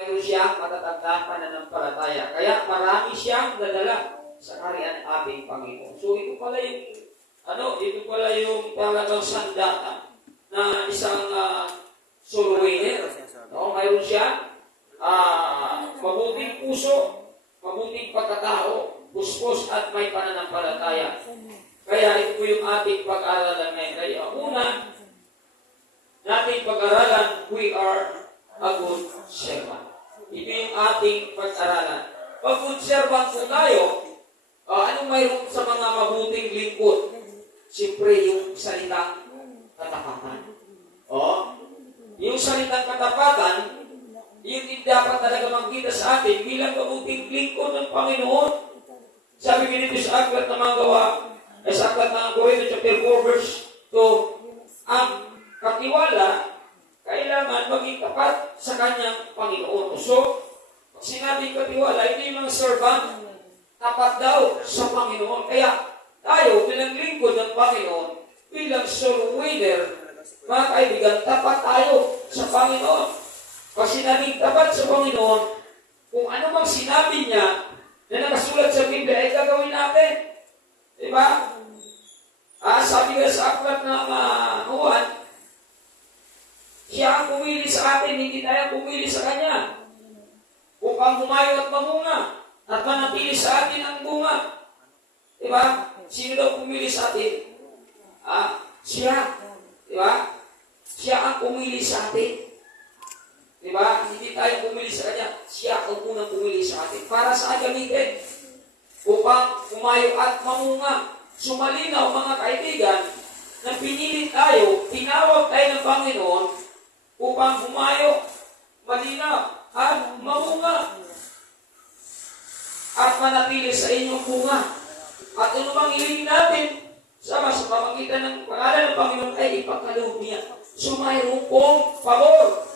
mayroon siyang matatag na pananampalataya. Kaya marami siyang dadala sa kaharian ng ating Panginoon. So ito pala yung talagang sandata na isang soul winner. No? Mayroon siyang mabuting puso, mabuting pagkatao, puspos at may pananampalataya. Kaya ito po yung ating pag-aralan ngayon. Kaya una, nating pag-aralan, we are a good servant. Ito yung ating pag-aralan. Pag good servant po tayo, anong mayroon sa mga mabuting lingkod? Siyempre, yung salitang katapatan. Yung salitang katapatan, yung dapat talaga makita sa atin bilang mabuting lingkod ng Panginoon. Sabi dito sa aklat ng mga gawa, sa aklat ng Corinto chapter 4 verse 2, ang katiwala kailangan maging tapat sa kanyang Panginoon. So, pag sinabing katiwala, hindi yung mga servant, tapat daw sa Panginoon. Kaya tayo bilang lingkod ng Panginoon, bilang soul winner, mga kaibigan, tapat tayo sa Panginoon. Pag sinabing tapat sa Panginoon, kung ano mang sinabi niya na nakasulat sa Biblia, ay gagawin natin. Diba? Sabi nga sa aklat ng Juan, siya ang pumili sa atin, hindi tayo pumili sa Kanya. Upang humayo at mamunga, at manatili sa atin ang bunga. Diba? Sino daw pumili sa atin? Siya. Diba? Siya ang pumili sa atin. Diba? Hindi tayo pumili sa Kanya. Siya ang unang pumili sa atin. Para sa gamitin. Upang humayo at mamunga. Sumalinaw, mga kaibigan, na pinili tayo, tinawag tayo ng Panginoon upang humayo, malinaw, at mamunga. At manatili sa inyong bunga. At ano bang ilingin natin? Sa pamagitan ng pangalan ng Panginoon ay ipagkaloob niya. So mayroon pong pabor.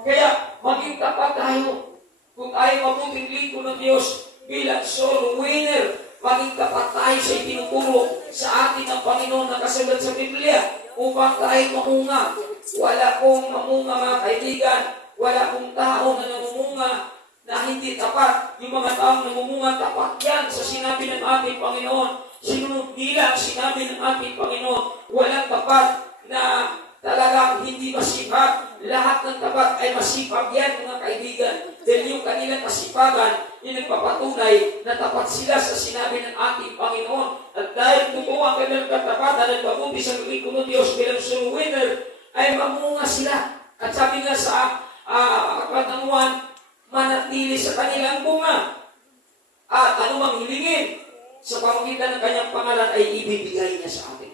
Kaya maging tapat tayo. Kung tayo mabuting lingkod ng Diyos bilang soul winner, maging tapat tayo sa itinuturo sa atin ng Panginoon na kasulat sa Biblia upang tayo mamunga. Wala pong mamunga, mga kaibigan. Wala pong tao na namumunga na hindi tapat. Yung mga taong namumunga, tapat yan sa sinabi ng ating Panginoon. Sinunod nila ang sinabi ng ating Panginoon. Walang tapat na talagang hindi masipag. Lahat ng tapat ay masipag yan, mga kaibigan. Dahil yung kanilang kasipagan, yung nagpapatunay na tapat sila sa sinabi ng ating Panginoon. At dahil totoo ang kanilang katapatan at mabuti sa lingkod ng Diyos bilang soul winner, ay mamunga sila. At sabi nga sa aklat ng Juan, manatili sa kanilang bunga. At anumang hilingin sa pamagitan ng kanyang pangalan ay ibibigay niya sa atin.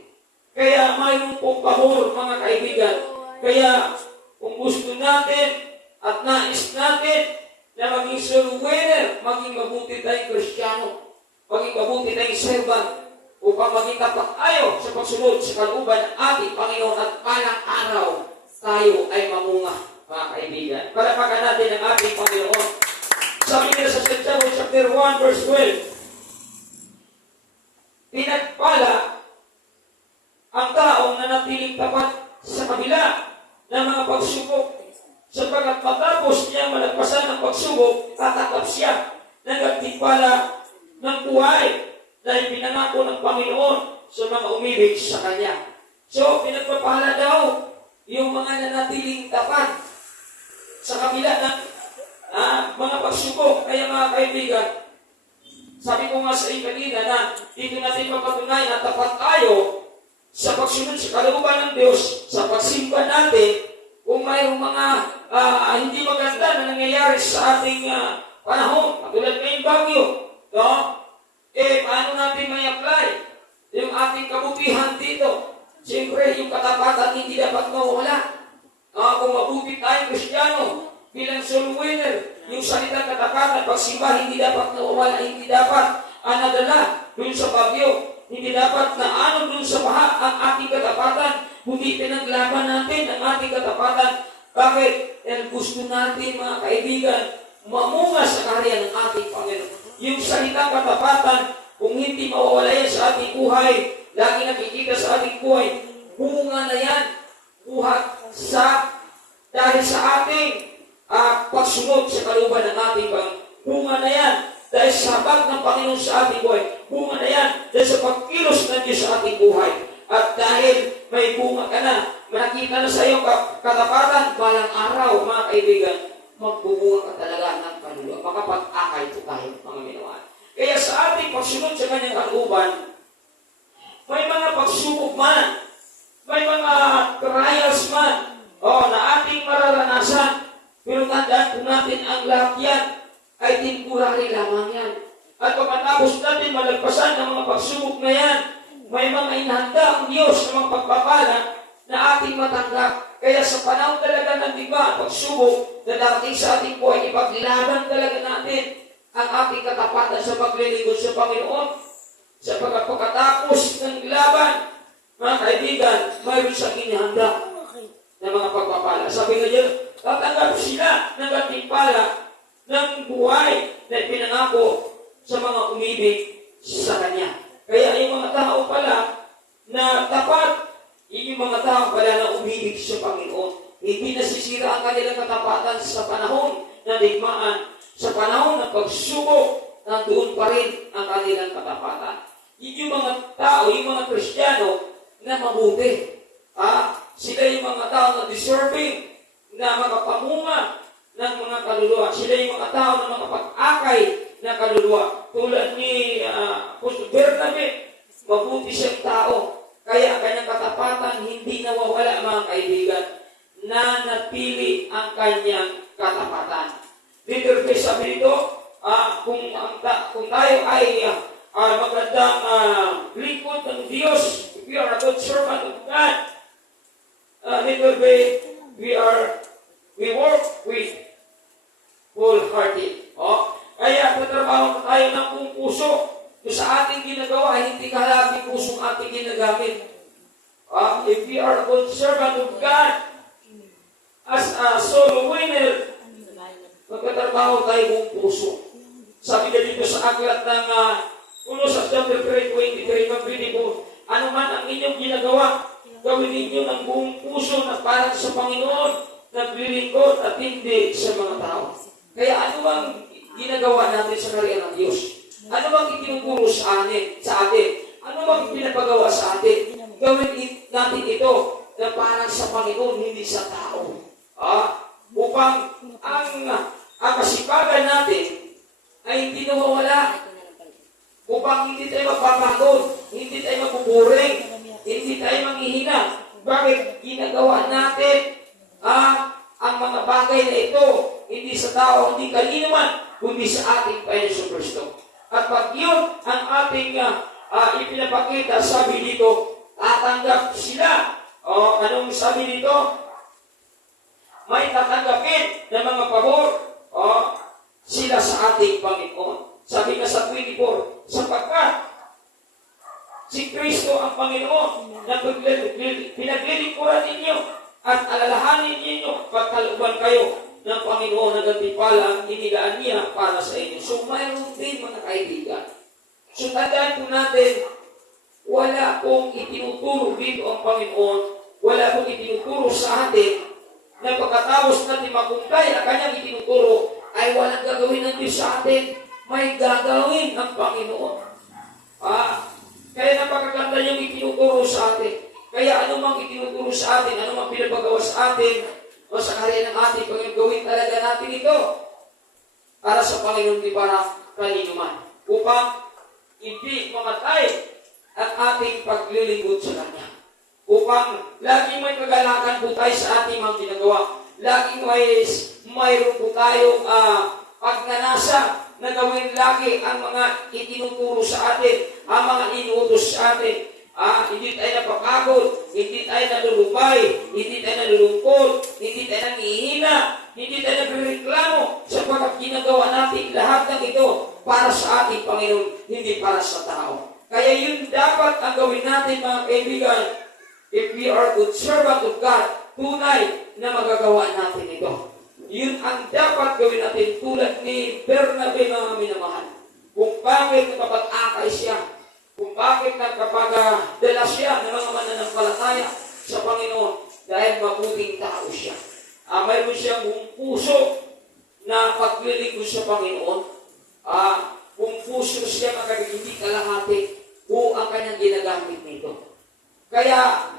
Kaya mayroon pong pabor, mga kaibigan. Kaya kung gusto natin at nais natin na maging soul winner, maging mabuti tayong Kristiyano, maging mabuti tayong servant, upang maging tapat tayo sa pagsunod sa kalooban ng ating Panginoon at palang araw tayo ay mamunga, mga kaibigan. Palapakan natin ang ating Panginoon. Sabi nila sa Santiago chapter 1 verse 12, pinagpala ang taong nanatiling tapat sa kabila ng mga pagsubok, sapagkat matapos niya malagpasan ng pagsubok, tatanggap siya ng gantimpala ng buhay na ipinangako ng Panginoon sa mga umibig sa Kanya. So, pinagpapala daw yung mga nanatiling tapat sa kabila ng mga pagsubok. Kaya mga kaibigan, sabi ko nga sa iyo kanina na dito natin mapatunayan na tapat tayo sa pagsunod sa kalooban ng Diyos, sa pagsimba natin, kung mayroong mga hindi maganda na nangyayari sa ating panahon, katulad ngayong bagyo, no? Paano natin may apply yung ating kabutihan dito? Siyempre, yung katapatan hindi dapat mawala. Kung mabuti tayong Kristiyano, bilang soul winner, yung salitang katapatan, pagsimba, hindi dapat nawawala, hindi dapat nadala dun sa bagyo. Hindi dapat na ano dun sa baha ang ating katapatan, kundi pinaglaban natin ang ating katapatan. Bakit? Dahil gusto natin, mga kaibigan, mamunga sa kaharian ng ating Panginoon. Yung salitang katapatan, kung hindi mawawala yan sa ating buhay, lagi nakikita sa ating buhay, bunga na yan, buhat sa, dahil sa ating pagsunod sa kalooban ng ating bunga na yan. Dahil sa habag ng Panginoon sa ating buhay, bunga na yan. Dahil sa pagkilos ng Diyos sa ating buhay. At dahil may bunga ka na, nakita na sa iyong katapatan, balang araw, mga kaibigan, magbubunga ka talaga ng kaluluwa. Makapag-akay po tayo, mga minawaan. Kaya sa ating pagsunod sa kanyang kalooban, may mga pagsubok man, may mga trials man, na ating mararanasan. Pero tandaan po natin ang lahat yan ay temporary lamang yan. At pagkatapos natin malagpasan ng mga pagsubok na yan, may mga inahanda ang Diyos ng mga pagpapala na ating matanggap. Kaya sa panahon talaga ng diba, pagsubok na darating sa ating buhay, ipaglaban talaga natin ang ating katapatan sa paglilingkod sa Panginoon. Sa pagkatapos ng laban, mga kaibigan, mayroon siyang inihanda ng mga pagpapala. Sabi nga dyan, tatanggap sila ng gantimpala ng buhay na pinangako sa mga umibig sa Kanya. Kaya yung mga tao pala na tapat, yung mga tao pala na umibig sa Panginoon, hindi nasisira ang kanilang katapatan sa panahon ng digmaan, sa panahon ng pagsubok, nandoon pa rin ang kanilang katapatan. Yung mga tao, yung mga Kristiyano na mabuti, sila yung mga tao na deserving na makapamunga ng mga kaluluwa. Sila yung mga tao na makapag-akay ng kaluluwa. Tulad ni Apostol Bernabe, mabuti siyang tao. Kaya ang kanyang katapatan hindi nawawala, mga kaibigan, na napili ang kanyang katapatan. Dito rin sabi nito, kung tayo ay magandang lingkod ng Diyos, if we are a good servant of God, we work with wholehearted. Kaya tatrabaho tayo ng buong puso. Kung sa ating ginagawa, hindi kalabing pusong ating ginagamit. If we are a good servant of God, as a soul winner, magtatrabaho tayo buong puso. Sabi na dito sa aklat ng Colossus chapter 3:23, magbili po, ano man ang inyong ginagawa, gawin ninyo ng buong puso na parang sa Panginoon, naglilingkod at hindi sa mga tao. Kaya ano bang ginagawa natin sa karya ng Diyos? Ano bang itinuturo sa atin? Ano bang pinapagawa sa atin? Gawin natin ito na parang sa Panginoon, hindi sa tao. Upang ang kasipagan natin ay hindi nawawala. Upang hindi tayo magpapagod, hindi tayo mabuburing, hindi tayo manghihina. Bakit ginagawa natin ang mga bagay na ito, hindi sa tao, hindi kanino man, kundi sa ating Panginoon Kristo. At pag yun ang ating ipinapakita, sabi dito, tatanggap sila. Anong sabi dito? May tatanggapin ng mga pabor sila sa ating Panginoon. Sabi nga sa 24, sapagkat si Kristo ang Panginoon na pinaglilingkuran ninyo at alalahanin ninyo pagkalooban kayo ng Panginoon na gantimpala ang inilaan niya para sa inyo. So, mayroon din, mga kaibigan. So, tandaan po natin, wala pong itinuturo dito ang Panginoon, wala pong itinuturo sa atin na pagkatapos natin makumpay ang kanyang itinuturo, ay walang gagawin ng Diyos sa atin. May gagawin ang Panginoon. Kaya napakaganda yung itinuturo sa atin. Kaya ano mang itinuturo sa atin, ano mang pinapagawa sa atin, o sa karya ng ating Panginoon, gawin talaga natin ito para sa Panginoon, di para kanino man. Upang hindi mamatay ang ating paglilingkod sa Kanya. Upang laging may kagalakan po tayo sa ating mga ginagawa. Laging mayroon po tayong pagnanasa na gawin lagi ang mga itinuturo sa atin, ang mga inuutos sa atin. Hindi tayo napapagod, hindi tayo nalulupay, hindi tayo nalulungkot, hindi tayo nangihina, hindi tayo nagreklamo sapagkat ginagawa natin lahat ng ito para sa ating Panginoon, hindi para sa tao. Kaya yun dapat ang gawin natin, mga kaibigan, if we are good servant of God, tunay na magagawa natin ito. Yun ang dapat gawin natin tulad ni Bernabe, mga minamahal. Kung bakit nakapag-akay siya, kung bakit nagkapag-dala siya ng mga mananampalataya sa Panginoon, dahil mabuting tao siya. Mayroon siyang buong puso na paglilingkod sa Panginoon, kung puso siya mga hindi kalahati, buo ang kanyang ginagamit nito. Kaya,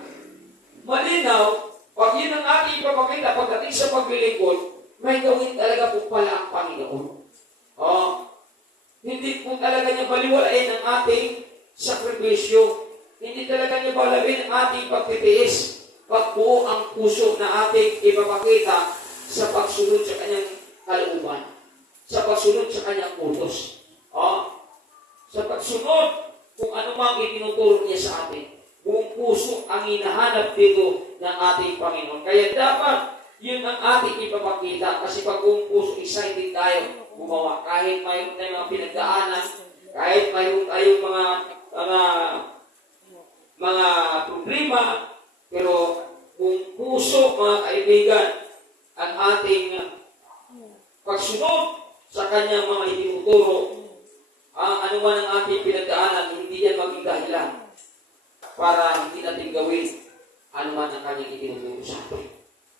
malinaw, pag yun ang ating ipapakita pagdating sa paglilingkod, may gawin talaga po pala ang Panginoon. Hindi po talaga niya baliwalain ang ating sakripisyo. Hindi talaga niya baliwalain ang ating pagtitiis. Pagbuo ang puso na ating ipapakita sa pagsunod sa kanyang kalooban. Sa pagsunod sa kanyang utos. Sa pagsunod kung ano mang itinuturo niya sa atin. Buong puso ang hinahanap dito ng ating Panginoon. Kaya dapat yun ang ating ipapakita. Kasi pag buong puso, excited tayo gumawa. Kahit mayroon tayong mga pinagdaanan, kahit mayroon tayong mga problema, pero buong puso, mga kaibigan, ang ating pagsunod sa kanyang mga itinuturo, ano man ang ating pinagdaanan, hindi yan maging dahilan para hindi natin gawin ano man ang kanyang itinuturo sa atin.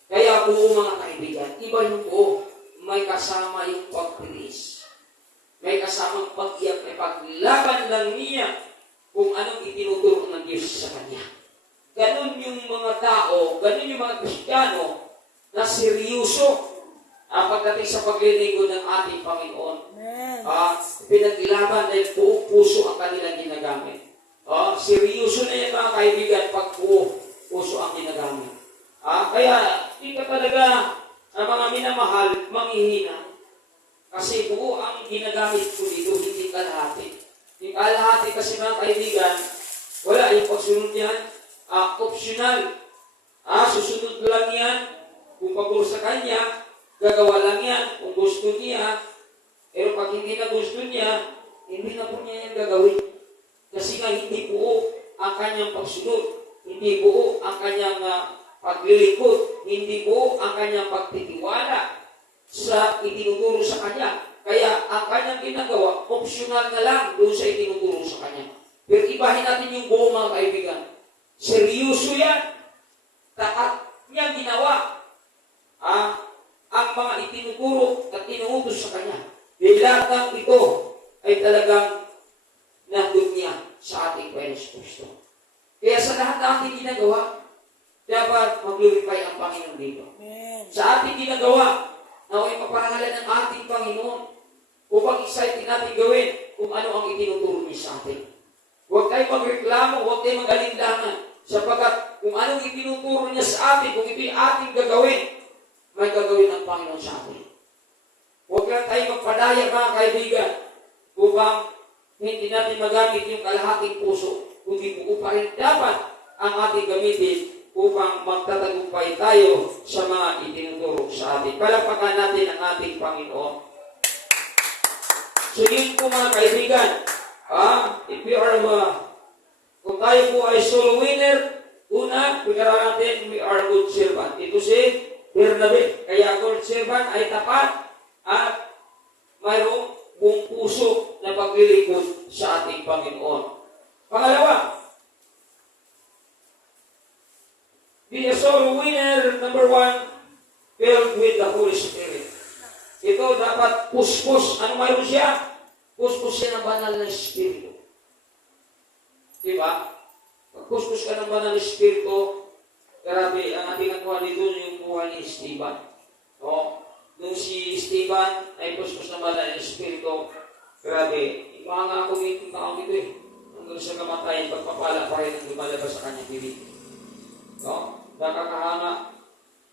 Kaya buo mga kaibigan, iba yung buo. May kasama yung pagtiis. May kasama yung pag-iyak, may paglaban lang niya kung anong itinuturo ng Diyos sa kanya. Ganun yung mga tao, ganun yung mga Kristiyano na seryoso pagdating sa paglilingkod ng ating Panginoon. Pinaglaban dahil buong puso ang kanilang ginagamit. Seryoso na yan mga kaibigan pag buong puso ang ginagamit. Kaya, hindi ka talaga mga minamahal, manghihina. Kasi buo ang ginagamit ko dito, hindi kalahati. Yung kalahati kasi mga kaibigan, wala yung pagsunod yan, optional. Susunod lang yan, kung pagod sa kanya, gagawa lang yan, kung gusto niya. Pero pag hindi na gusto niya, hindi na po niya yan gagawin. Kasi nga hindi buo ang kanyang pagsunod, hindi buo ang kanyang paglilingkod, hindi buo ang kanyang pagtitiwala sa itinuturo sa kanya. Kaya ang kanyang ginagawa, optional na lang doon sa itinuturo sa kanya. Pero ibahin natin yung buo mga kaibigan. Seryoso yan. Takat niyang ginawa ang mga itinuturo at inuutos sa kanya. Dahil lahat ng ito ay talagang nandun niya sa ating Panginoon Kristo. Kaya sa lahat ng ating ginagawa, dapat mag-glorify ang Panginoon dito. Sa ating ginagawa, naway maparangalan ng ating Panginoon upang excited natin gawin kung ano ang itinuturo niya sa atin. Huwag tayo magreklamo, huwag tayo mag-alinlangan, sapagkat kung anong itinuturo niya sa atin, kung ito yung ating gagawin, may gagawin ang Panginoon sa atin. Huwag lang tayo magpadaya mga kaibigan upang hindi natin magamit yung kalahating puso, kundi buo pa rin dapat ang ating gamitin upang magtatagumpay tayo sa mga itinuturo sa atin. Palakpakan natin ang ating Panginoon. So yun po mga kaibigan, if we are, kung tayo po ay soul winner, una, pagkaralan natin, we are good servant. Ito si Bernabe. Kaya good servant ay tapat at mayroong buong puso na paglilingkod sa ating Panginoon. Pangalawa, be a soul winner, number 1, filled with the Holy Spirit. Ito dapat puspos. Ano mayroon siya? Puspos siya ng banal na Espiritu. Diba? Pag puspos ka ng banal na Espiritu, grabe, ang ating nakuha dito yung buhay ni Esteban. Nung si Esteban ay puspos ng banal na Espiritu, grabe, mga ako itong tao dito hanggang sa kamatayan, pagpapala pa rin ang lumalabas sa kanyang bibig. Nakakahanga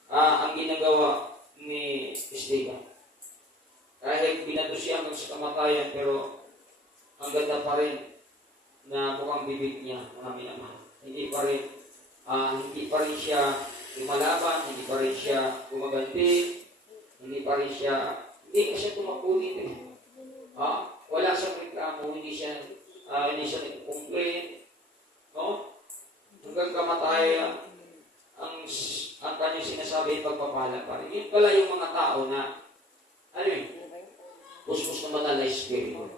ang ginagawa ni Esteban. Kahit binato siya hanggang sa kamatayan, pero ang ganda pa rin na mukhang bibig niya, mga minamahal. Hindi pa rin siya lumalaban, hindi pa rin siya gumaganti, hindi pa siya tumakulit. Wala siyang reklamo, hindi siya nag-complain. Hanggang kamatayan, ang kanyang sinasabi pagpapala pa rin. Yun pala yung mga tao na, puspos na banal na Espiritu.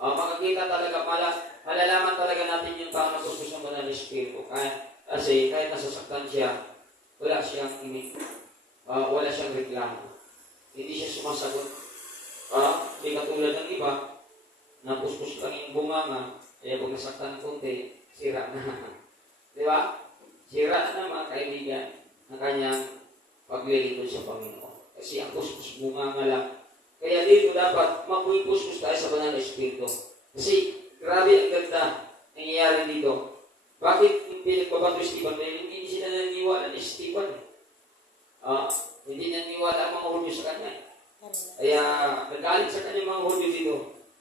Makakita talaga malalaman talaga natin yung tao na puspos ng banal na Espiritu. Kasi kahit nasasaktan siya, wala siyang reklamo. Hindi siya sumasagot. Hindi katulad ng iba, napuspos lang yung bunganga, kaya pag nasaktan ng konti, sira na. Di ba? Sira na mga kaibigan ng kanyang paglilingkod sa Panginoon. Kasi ang puspos bunganga lang. Kaya dito dapat magpuspos tayo sa banal na Espiritu. Kasi grabe ang ganda nangyayari dito. Bakit pinagbabato si Stephen? Dahil hindi sila naniniwala ni Stephen. Hindi naniniwala ang mga Hudyo sa kanya. Kaya nagalit sa kanya mga Hudyo dito.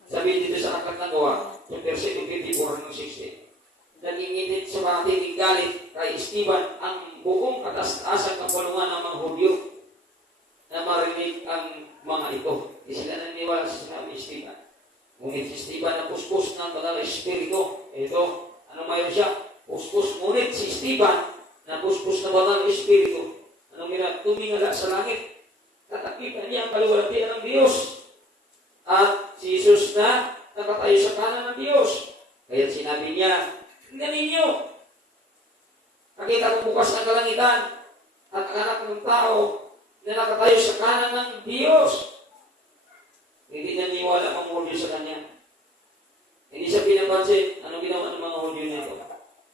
Sabi dito sa Aklat ng Gawa, chapter 7, 54 hanggang 60. Nangingitit sa mga tinig galit kay Stephen ang buong katas-asang kapulungan ng mga Hudyo na marinig ang mga ito. Hindi sila naniniwala sa sinabi ni Stephen. Ngunit si Stephen na puspos ng banal na Espiritu. Ito, ano mayroon siya? Puspos. Ngunit si Stephen na puspos na banal na Espiritu. Anong tumingala sa langit? Katakipan niya ang kaluwalhatian ng Diyos. At si Jesus na nakatayo sa kanan ng Diyos. Kaya sinabi niya, tingnan ninyo. Nakita ko bukas ang kalangitan at ang anak ng tao na nakatayo sa kanan ng Diyos. Hindi niya niwala ang mga Hudyo sa kanya. Hindi siya pinapansin anong ginawa ng mga Hudyo nito.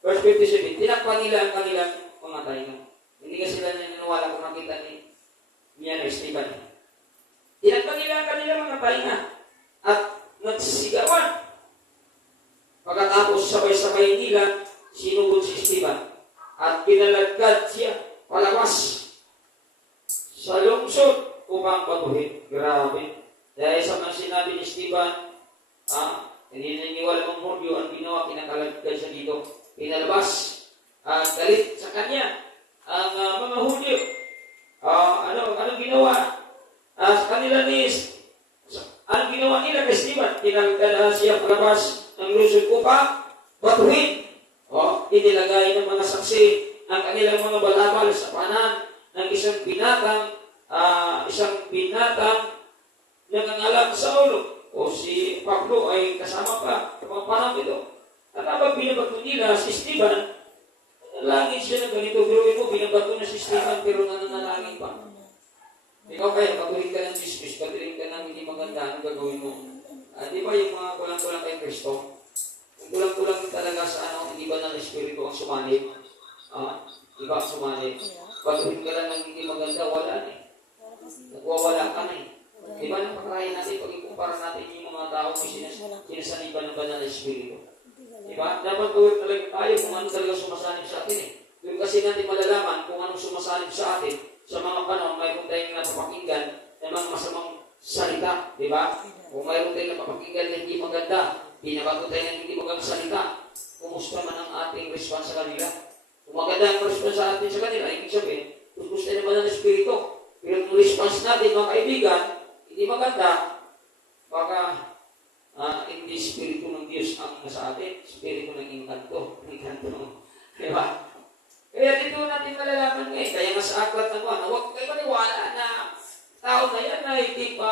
Verse 57, tinakpan nila ang kanilang mga tainga. Hindi kasi sila naniniwala kung nakita niya na Stephen. Tinakpan nila ang kanilang mga tainga at nagsisigawan. Pagkatapos sabay-sabay nila sinugod si Stephen at pinalagkad siya palabas sa lungsod upang batuhin. Grabe. Dahil sa mga sinabi ni Stephen, hindi naniniwala ng Hudyo ang ginawa, kinakalagkad siya dito. Pinalabas, galit sa kanya ang mga Hudyo. Anong ginawa? Sa kanila anong ginawa nila kay Stephen? Kinalagkad siya palabas ng lungsod upang batuhin. Inilagay ng mga saksi ang kanilang mga balabal sa panan ng isang binatang nangangalang Saulo o si Pablo ay kasama pa sa mga panahon ito. At habang binabato nila si Stephen, nanalangin siya ng ganito. Pero mo, binabato na si Stephen pero nananalangin pa. Ikaw kaya, patuloy ka ng dismiss, patuloy ka ng hindi maganda, anong gagawin mo? Di ba yung mga kulang-kulang kay Kristo? Yung kulang-kulang talaga sa hindi ba ng Espiritu ang sumanib? Di ba ang sumanib? Patuloy ka lang ng hindi maganda, wala na eh. Nagwawala ka na eh. Di ba napakarayan natin pag ikumpara natin yung mga tao na sinasaniban ng banal na Espiritu? Di ba? Dapat gawin talaga tayo kung ano talaga sumasanib sa atin eh. Doon kasi natin malalaman kung anong sumasanib sa atin sa mga panahon mayroon tayong napapakinggan ng mga masamang salita. Di ba? Kung mayroon tayong napapakinggan na hindi maganda, binabago tayo ng hindi magandang salita, kumusta man ang ating response sa kanila? Kung maganda ang response sa atin sa kanila, ibig sabihin, kumusta na banal na Espiritu? Pero kung response natin, mga kaibigan, hindi maganda, baka hindi Espiritu ng Diyos ang nasa atin, Espiritu ng inkanto. Diba? Kaya dito natin malalaman ngayon, kaya nga sa aklat ng Juan, huwag kayo maniwala na tao na yan na hindi pa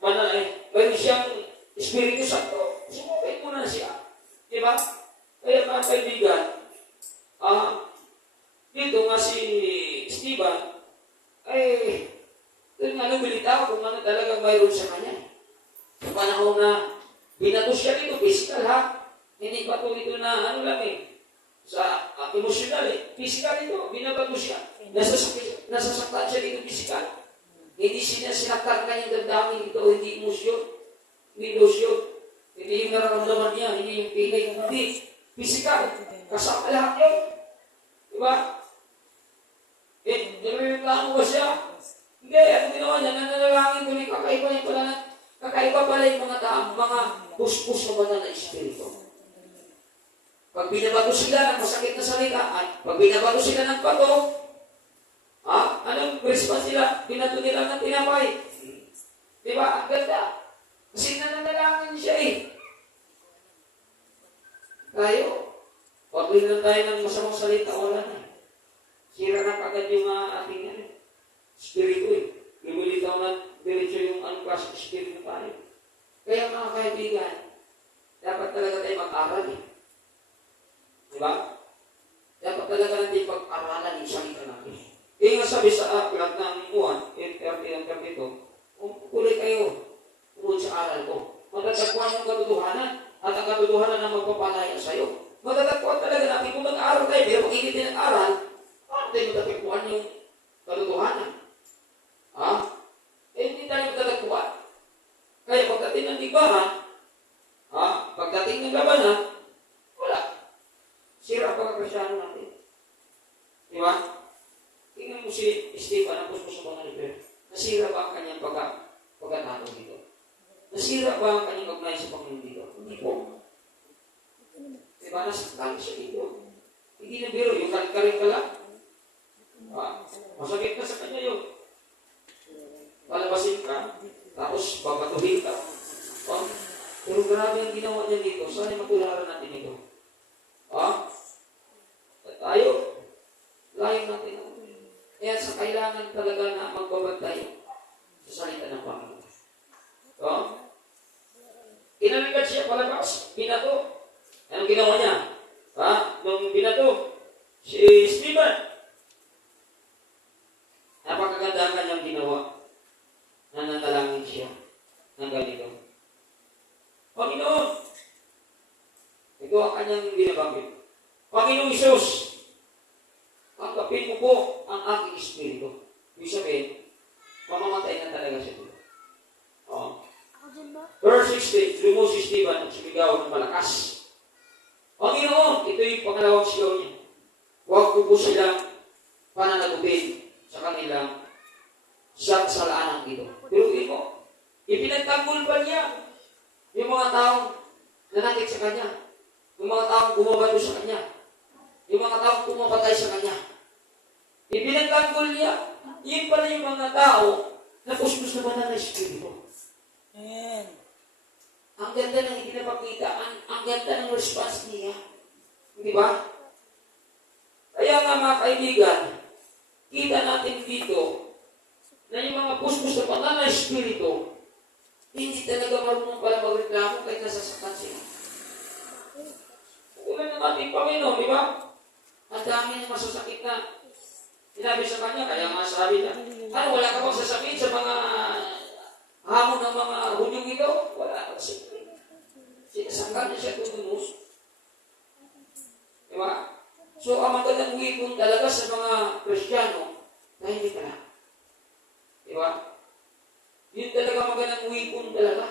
banal eh. Mayroon siyang Espiritu Santo. Sumukit mo na siya. Diba? Kaya mga kaibigan, dito nga si Stephen, doon nga lumilitaw kung ano talagang mayroon sa kanya. Sa panahon na binato siya dito, physical ha. Hindi pa ito na lang eh. Sa emosyonal eh. Physical ito, binabato siya. Nasasaktan siya dito physical. Hindi sinaktan kanyang damdamin ito, hindi emosyon. Hindi emosyon. Hindi yung nararamdaman niya, hindi yung pilay. Hindi. Physical. Kasama lahat yun. Diba? Nagreklamo ba siya? Hindi, ang ginawa niya, nananalangin ko ni kakaiba niya pala na kakaiba pala yung mga puspos na banal na Espiritu. Pag binabato sila ng masakit na salita, pag binabato sila ng bato, anong response nila? Binato nila ng tinapay. Di ba? Ang ganda. Kasi nananalangin siya eh. Tayo, pag binigyan tayo ng masamang salita, wala na. Sira na kagad yung ating Espiritu eh. Lumilitaw na diretso yung anong klaseng Espiritu tayo. Kaya mga kaibigan, dapat talaga tayo mag-aral eh. Diba? Dapat talaga natin pag-aralan yung salita natin. Kaya nga sabi sa aklat ng Juan, 30 and 32, kung tuloy kayo, kung ang katotohanan na magpapalaya sa'yo. Matatagpuan talaga natin kung nag-aaral tayo, pero pag hindi tayo nag-aaral, paano tayo matatagpuan yung katotohanan? Hindi tayo matatagpuan. Kaya pagdating ng digbahan, pagdating ng labanan, wala. Sira pa ang Kristyano natin. Di ba? Tingnan mo si Stephen, ang puso sa mga liber. Nasira ba ang kanyang pagkatalo dito? Nasira ba ang kanyang kagnay sa Panginoon dito? Hindi po. Diba, nasaktan siya dito. Hindi na biro, yung kalkarin ka lang. Masakit na sa kanya yun. Palabasin ka, tapos babatuhin ka. Pero grabe ang ginawa niya dito. Sana matularan natin ito. At tayo, layo natin. Kaya sa kailangan talaga na magbabad tayo sa salita ng Panginoon. Inalagad siya palabas, binato. Anong ginawa niya? Nung binato, si Stephen, napakaganda ang kanyang ginawa. Nananalangin siya ng ganito. Panginoon, ito ang kanyang ginabanggit. Panginoong Isus, tanggapin mo po ang aking espiritu. Ibig sabihin, mamamatay na talaga siya dito. Verse 16, lumo si Stephen at sumigaw ng malakas. Panginoon, ito yung pangalawang sigaw niya. Huwag ko po silang pananagupin sa kanilang salaan ito. Pero mo, ipinagtanggol pa niya yung mga taong nanakit sa kanya, yung mga taong bumabato sa kanya, yung mga taong pumapatay sa kanya. Ipinagtanggol niya, yun pala yung mga tao na kuskus na banal na espiritu. Amen. Ang ganda ng itinapakita, ang ganda ng response niya. Di ba? Kaya nga mga kaibigan, kita natin dito na yung mga kuskus na banal na espiritu, hindi talaga marunong pala magreklamo kahit nasasaktan sila. Tulad ng ating Panginoon, di ba? Ang dami ng masasakit na sinabi sa kanya, kaya nga sabi na, wala ka bang sasakit sa mga hamon ng mga hunyong ito? Wala. Sinasaktan niya siya tutunos. Diba? So, ang magandang wipon talaga sa mga Kristiyano, tahimik ka lang. Diba? Yun talaga magandang wipon talaga.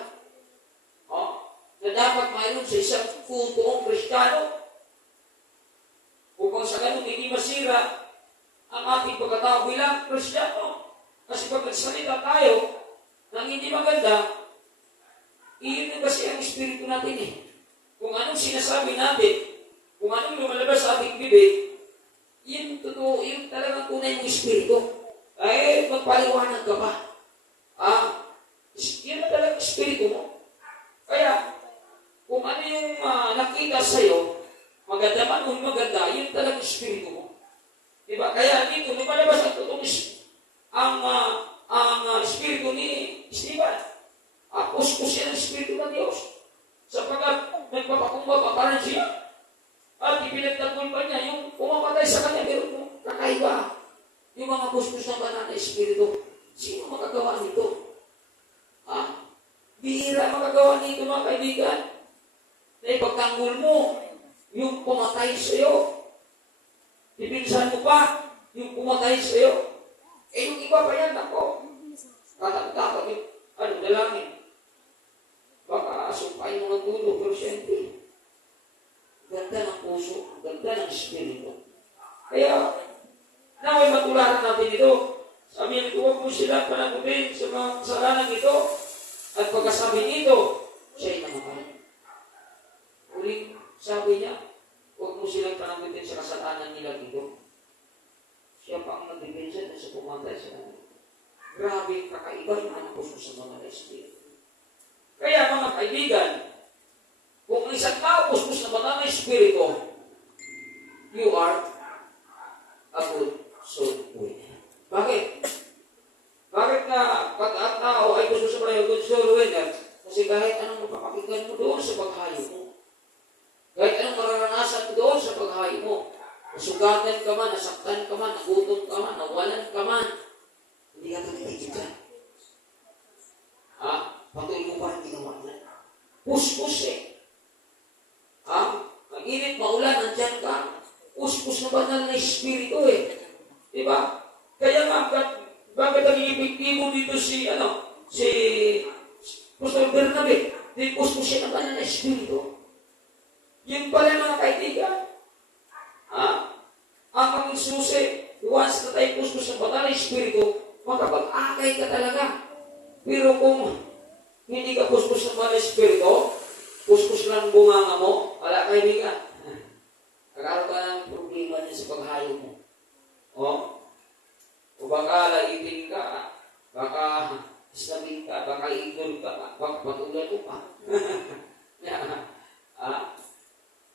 Na dapat mayroon sa isang totoong Kristiyano. Upang sa ganun, hindi masira ang ating pagkatao bilang Kristiyano. Kasi pag nagsalita tayo nang hindi maganda, iyon na kasi ang espiritu natin eh. Kung anong sinasabi natin, kung anong lumalabas sa ating bibig, yun totoo, yun talagang tunay ng espiritu. Ay, magpaliwanag ka pa. Yun na talagang espiritu mo. Kaya, kung ano yung nakita sa'yo, maganda man o maganda, yun talagang espiritu mo. Diba? Kaya dito, lumalabas ang totoong ang espiritu ni Stephen. Kuskus yan ang espiritu ng Diyos. Sapagkat nagpapakumbaba pa rin siya. At ipinagtanggol pa niya yung pumapatay sa kanya. Pero kung kakaiba, yung mga kuskus ng banal na espiritu, sino makagawa nito? Bihira makagawa nito mga kaibigan. Na ipagtanggol mo yung pumatay sa iyo. Ipinsan mo pa yung pumatay sa iyo. Yung iba pa yan, ako. Tatak-tatak yung dalangin. Baka asumpay mo ng dulo, pero siyempre, ganda ng puso, ganda ng espiritu. Kaya, naway matularan natin ito. Sabi niya, huwag mo sila panagupin sa mga kasalanan ito. At pagkasabi nito, siya'y namatay. Uling sabi niya, huwag mo silang panagupin sa kasalanan nila dito. Siya pa ang nagdepensa na sa pumatay sa namin. Grabe, kakaiba yung anak ko sa mga espiritu. Kaya mga kaibigan, kung isang tao kuskus na mga espiritu, you are a good soul winner. Bakit? Bakit na pag ang tao ay kuskus na mga good soul winner? Kasi kahit anong mapapakinggan mo doon sa paghayo mo, kahit anong mararanasan mo doon sa paghayo mo, nasugatan ka man, nasaktan ka man, nagutom ka man, nawalan ka man, hindi ka tumitigil dyan. Patuloy mo pa rin ginawa niya. Push eh. si Pastor Bernabe, di puspos siya ng banal na espiritu. Yun pala mga kaibigan. Ang aming susi, once na tayo puspos ng banal na espiritu, makapag-akay ka talaga. Pero kung hindi ka puspos ng banal na espiritu, puspos lang bunganga mo, wala kaibigan. Nagkaroon ka ng problema niya sa paghayo mo. O baka laitin ka, baka islamin ka, baka igol ka, baka patulan mo pa.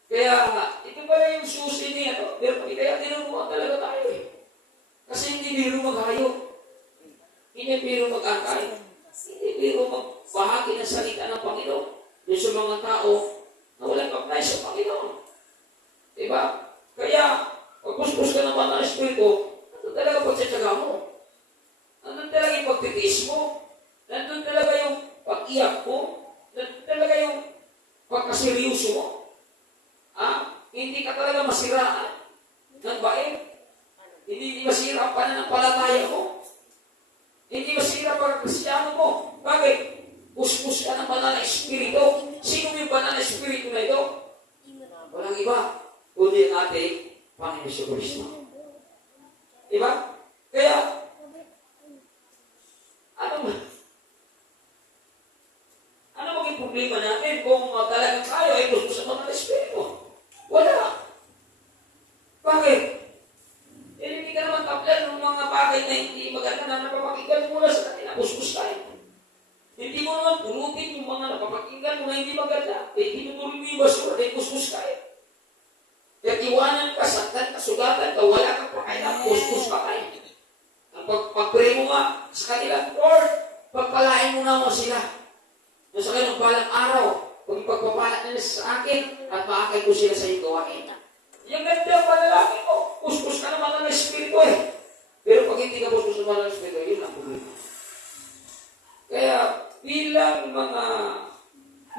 Kaya, ito pala yung susi niya, pero kaya tinanungan talaga tayo Kasi hindi biro maghayo. Hindi biro mag-akay. Hindi biro magbahagi ng salita ng Panginoon. Yung sa mga tao na walang kagnay sa Panginoon. Diba? Kaya, pag puspos ka naman ng Espiritu, nandun talaga pagtsatsaga mo. Nandun talaga yung pagtitiis mo. Nandun talaga yung pag-iyak mo. Nandun talaga yung pagkaseryoso mo. Hindi ka talaga masiraan ng bait. Hindi masira ang pananampalataya mo. Hindi masira ang pagkakristyano mo. Bakit? Puspos ka ng banal na Espiritu. Sino yung banal na Espiritu na ito? Walang iba. Kundi ang ating Panginoon Jesucristo. Diba? Kaya, ano maging problema natin kung talagang tayo ay puspos ng banal na Espiritu? Wala. Bakit? Hindi ka naman kaplan ng mga bagay na hindi maganda na napapakinggan mula sa kanila. Puspos tayo. Hindi mo naman pulutin yung mga napapakinggan mo na hindi maganda. Tinutuloy mo yung basura, puspos tayo. Kaya iwanan ka, saktan ka, sugatan ka, wala kang pakailan, puspos ka tayo. Ang pag-pray mo nga sa kanila, Lord, pagpalain mo naman sila. Nasa kanyang balang araw, pag ipagpapala nila sa akin, at maakay ko sila sa iyong gawain. Yung ganda ang panalangin mo. Puspos ka naman ng Espiritu Pero pag hindi ka puspos naman ng Espiritu, yun ang problema. Kaya, bilang mga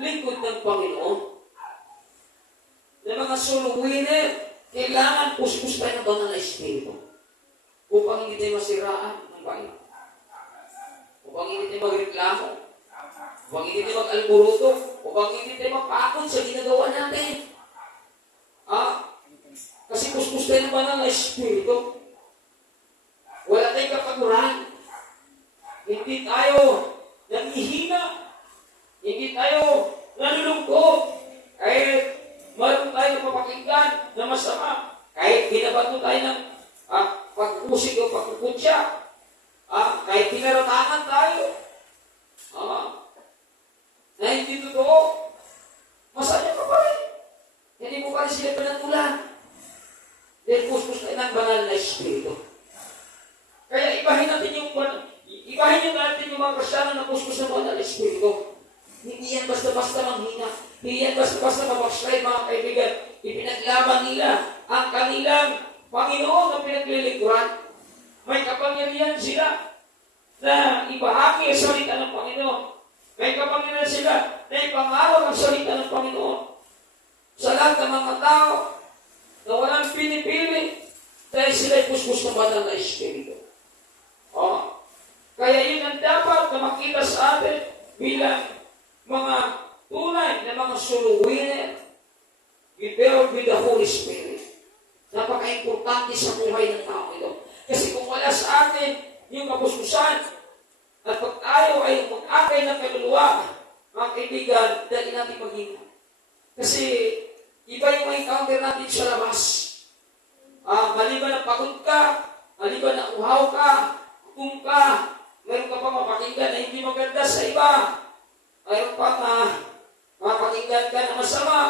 lingkod ng Panginoon, na mga soul winner, kailangan puspos tayo ng banal na Espiritu. Upang hindi tayo masiraan ng bayan. Upang hindi tayo magreklamo. Upang hindi tayo mag-alburuto. Upang hindi tayo mapakot sa ginagawa natin. Kasi puspos tayo ng banal na Espiritu. Wala tayong kakaguran. Hindi tayo nangihina. Hindi tayo nalulungkot. Kahit mayroon tayo mapapakinggan na masama. Kahit binabato tayo ng pag-usig o pagkukutsya. Kahit pinaratangan tayo. Na hindi totoo. Masaya ka pa rin. Hindi mo pa rin sila pinatulan. Dahil puspos tayo ng banal na Espiritu. Kaya ibahin natin yung mga Kristiyano na puspos ng banal na Espiritu. Hindi yan basta-basta manghina. Hindi yan basta-basta mabackslide, mga kaibigan. Ipinaglaban nila ang kanilang Panginoon na pinaglilingkuran. May kapangyarihan sila na ibahagi ang salita ng Panginoon. May kapangyarihan sila na ipangawag ang salita ng Panginoon. Sa lahat ng mga tao na walang pinipili dahil sila'y puspos ng banal na Espiritu. Kaya yun ang dapat na makita sa atin bilang mga tunay na mga soul winner filled with the Holy Spirit. Napaka-importante sa buhay ng tao ito. Kasi kung wala sa atin yung kapuspusan at pag tayo ay mag-akay ng kaluluwa, mga kaibigan, dali natin maghina. Kasi iba yung encounter natin sa labas. Maliban na pagod ka, maliban na uhaw ka, gutom ka, meron ka pa mapakinggan na hindi maganda sa iba. Mayroon pa mapakinggan ka na masama.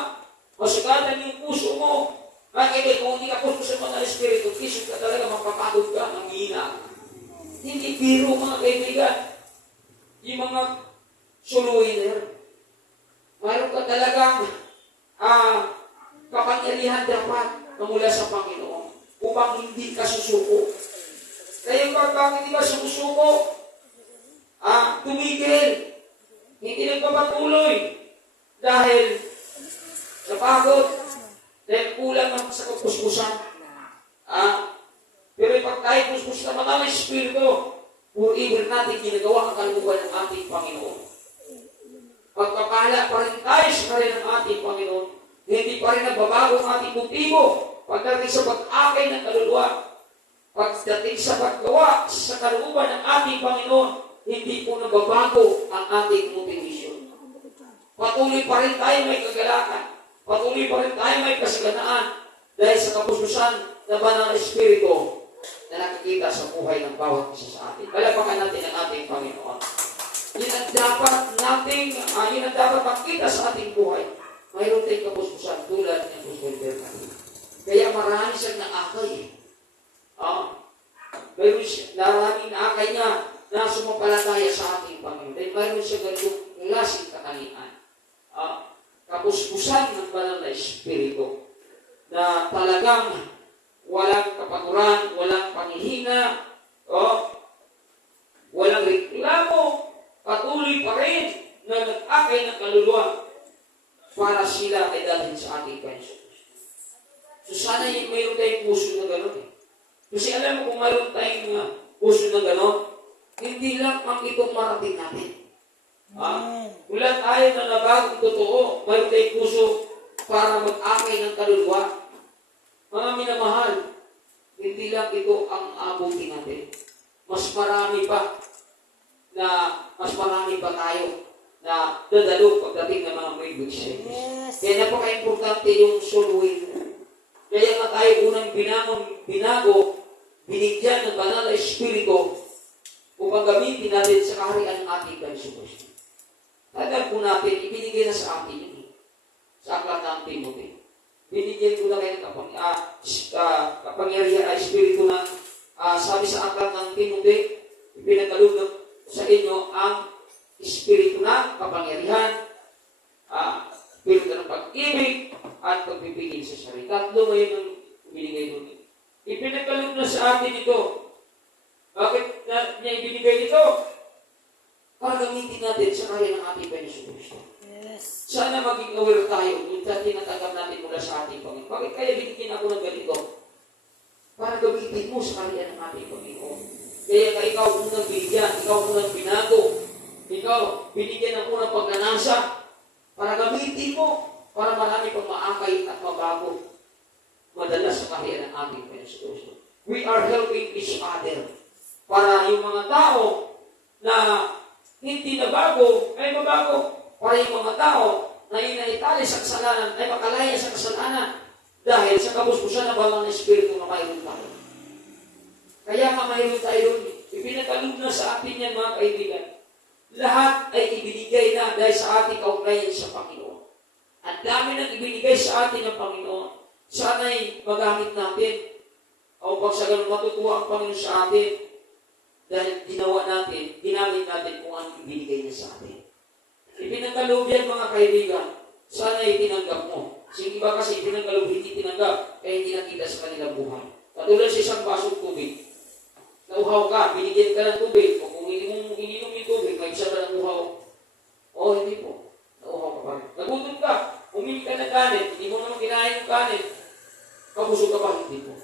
Masugatan yung puso mo. Bakit kung hindi ka puso sa mga Espiritu, kisip ka talaga, mapapagod ka, manghina. Hindi biro, mga kaibigan. Yung mga soul winner. Mayroon ka talagang kapangyarihan dapat na mula sa Panginoon upang hindi ka susuko. Kaya pag hindi ka sumusuko, tumigil. Hindi nagpapatuloy dahil napagod, dahil kulang sa kapuspusan. Pero pag tayo puspos na mga Espiritu, forever natin ginagawa ang kalooban ng ating Panginoon. Pagpapala pa rin tayo sa karin ng ating Panginoon, hindi pa rin nagbabago ang ating motibo pagdating sa pag-akay ng kaluluwa. Pagdating sa paggawa sa kalooban ng ating Panginoon, hindi po nagbabago ang ating motivation. Patuloy pa rin tayo may kagalakan. Patuloy pa rin tayo may kasaganaan dahil sa kapustusan na banal na Espiritu na nakikita sa buhay ng bawat isa sa atin. Palapakan natin ang ating Panginoon. Yun ang dapat makita sa ating buhay. Mayroon tayong kapustusan tulad ng Apostol Bernardo. Kaya marami siyang naakay. Mayroon siya, maraming naakay niya na sumampalataya sa ating Panginoon. Dahil mayroon siya ganitong klaseng kakalian. Kapuspusan ng banal na Espiritu na talagang walang kapaturan, walang panghihina, walang reklamo, patuloy pa rin na nag-akay ng kaluluwa para sila ay dalhin sa ating pensyon. So sana mayroon tayong puso na gano'n. Kasi alam mo kung mayroon tayong puso na gano'n, hindi lang ang itong marating natin. Wala tayo na nabagong totoo, mayroon tayong puso para mag-akay ng kaluluwa. Mga minamahal, hindi lang ito ang abutin natin. Mas marami pa tayo na dadalo pagdating ng mga may good service. Yes. Kaya napaka-importante yung soul winner. Kaya nga tayo unang binago, binigyan ng banal na Espiritu upang gamitin natin sa kaharian ng ating kalisubusan. Tagal po natin, ibinigay na sa atin yun. Sa aklat ng Timothy. Binigyan ko na kayo ng kapangyarihan na Espiritu na sabi sa aklat ng Timothy, ipinagkaloob sa inyo ang Espiritu ng kapangyarihan, Espiritu ng pag-ibig, at pagpipigil sa sarili. Tatlo ngayon ang binigay doon. Ipinagkaloob na sa atin ito. Bakit niya ibinigay ito? Para gamitin natin sa kaya ng ating Panginoon. Yes. Sana maging aware tayo yung tinatanggap natin mula sa ating Panginoon. Bakit kaya binigyan ako ng ganito? Para gamitin mo sa kaya ng ating Panginoon. Kaya ikaw unang binigyan, ikaw unang binago, ikaw binigyan ng unang pagnanasa para gamitin mo para marami pang maakay at mabago madalas sa kaya ng ating Panginoon. We are helping each other para yung mga tao na hindi na bago ay mabago. Para yung mga tao na inaitali sa kasalanan ay makalaya sa kasalanan dahil sa kabusbusan ng banal na Espiritu na mayroon tayo. Kaya mayroon tayo doon. Ipinagkaloob na sa atin yan, mga kaibigan. Lahat ay ibinigay na dahil sa ating kaugnayan sa Panginoon. Ang dami nang ibinigay sa atin ng Panginoon. Sana'y magamit natin. O pag sa ganun matutuwa ang Panginoon sa atin dahil ginamit natin kung anong ibinigay niya sa atin. Ipinagkaloob yan, mga kaibigan. Sana'y tinanggap mo. Sige ba kasi ipinagkaloob, hindi tinanggap, kaya hindi nakita sa kanilang buhay. Katulad sa isang basong tubig. Nauhaw ka, binigyan ka ng tubig. O kung ininom yung tubig, may isa ka ng uhaw. O, hindi po. Nauhaw ka pa rin. Nagutom ka, umili ka ng kanin, hindi mo naman kinain yung kanin. Kabusog ka pa, hindi po.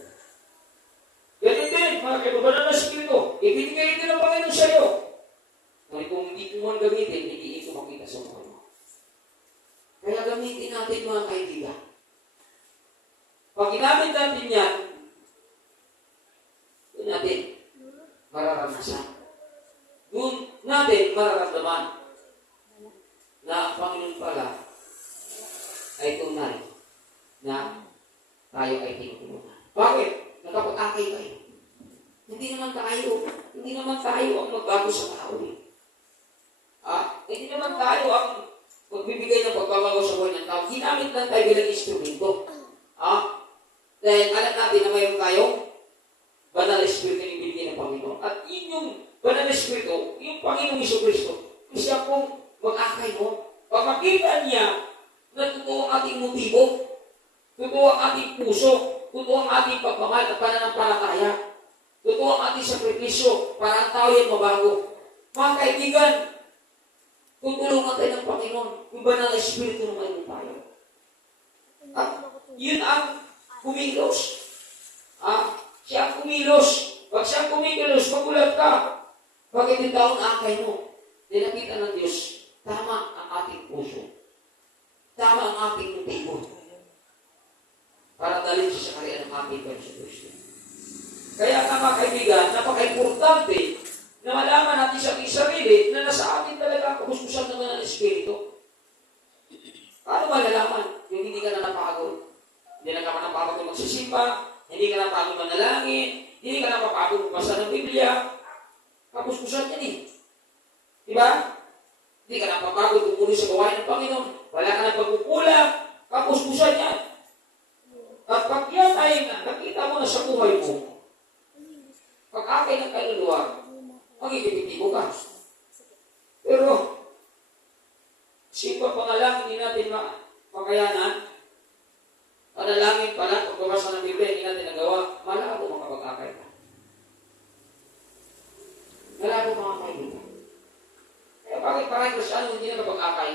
Ganyan din, mga kaibigan na Espiritu. Ibinigay din ng Panginoon sa iyo. Ngunit kung hindi mo gamitin, hindi ito makita sa buhay mo. Kaya gamitin natin, mga kaibigan. Pag ginamit natin yan, doon natin mararanasan. Doon natin mararamdaman na ang Panginoon pala ay tunay na tayo ay tinutulungan. Bakit? Nakapag-akay kayo. Hindi naman tayo ang magbago sa tao. Hindi naman tayo ang magbibigay ng pagbabago sa buhay ng tao. Ginamit lang tayo bilang instrumento. Dahil alam natin na mayroon tayong banal na Espiritu na ibigay ng Panginoon. At yun yung banal na Espiritu, yung Panginoong Jesucristo, siya pong mag-akay mo. Pag makita niya na totoo ang ating motibo, totoo ang ating puso, totoo ang ating pagmamahal at pananampalataya, totoo ang ating sakripisyo para ang tao yan mabago. Mga kaibigan, tutulungan tayo ng Panginoon, yung banal na Espiritu na mayroon tayo. At yun ang kumilos. Siya ang kumilos. Pag siya kumilos, magulat ka. Pag ibitaw ang akay mo, dinakita ng Diyos, tama ang ating puso. Tama ang ating motibo. Para dalhin siya sa kariyan ng ating Kristo. Kaya nga mga kaibigan, napaka-importante na malaman natin sa ating sarili na nasa atin talaga ang kabuskusan ng mga Espiritu. Paano malalaman? Yung hindi ka na napagod. Hindi na ka napagod magsisimba, hindi ka napagod manalangin, hindi ka napapagod magbasa ng Biblia. Kabuskusan yan eh. Diba? Hindi ka napapagod tumuloy sa gawain ng Panginoon. Wala ka na pagkukulang. Kabuskusan yan. At pag yan ay nakita mo na sa buhay mo, pag-akay ng kaluluwa, magigipitibo ka. Pero, simple pangalangin din natin makayanan, panalangin pala, pagbabasa ng Biblia, hindi natin nagawa, malabo makapag-akay ka. Malabo makakay ka. Kaya bakit parang Kristyano hindi na kapag-akay?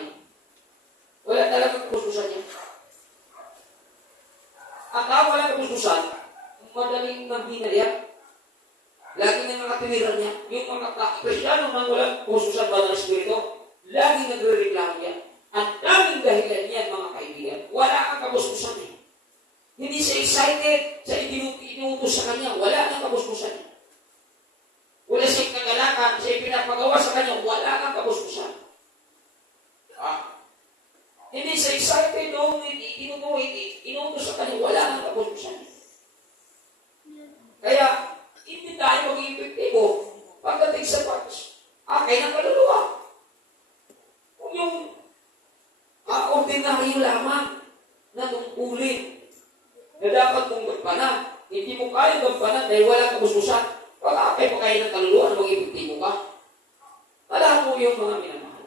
Wala talagang kapustusan niya. Ang tao walang kapustusan, madaling manghina yan. Lagi na nakatimiran niya. Yung mga Kristyano nang walang kapustusan ba ng Espiritu, lagi nagre-reklamo yan. Ang daming dahilan yan, mga kaibigan. Wala kang kapustusan eh. Hindi siya excited sa inuutos sa kanya. Wala kang kapustusan. Wala siyang kagalakan, siya pinapagawa sa kanya. Wala kang kapustusan. Hindi siya excited noong inuutos sa kanya. Wala kang kapustusan. Kaya, hindi tayo maging epektibo pagdating sa akay ng kaluluwa. Kung yung ordinaryo lamang na tungkulin na dapat mong gampanan, hindi mo kaya gampanan dahil wala kabusbusan, pag-akay pa kayo ng kaluluwa na maging epektibo ka. Alam mo yung mga minamahal.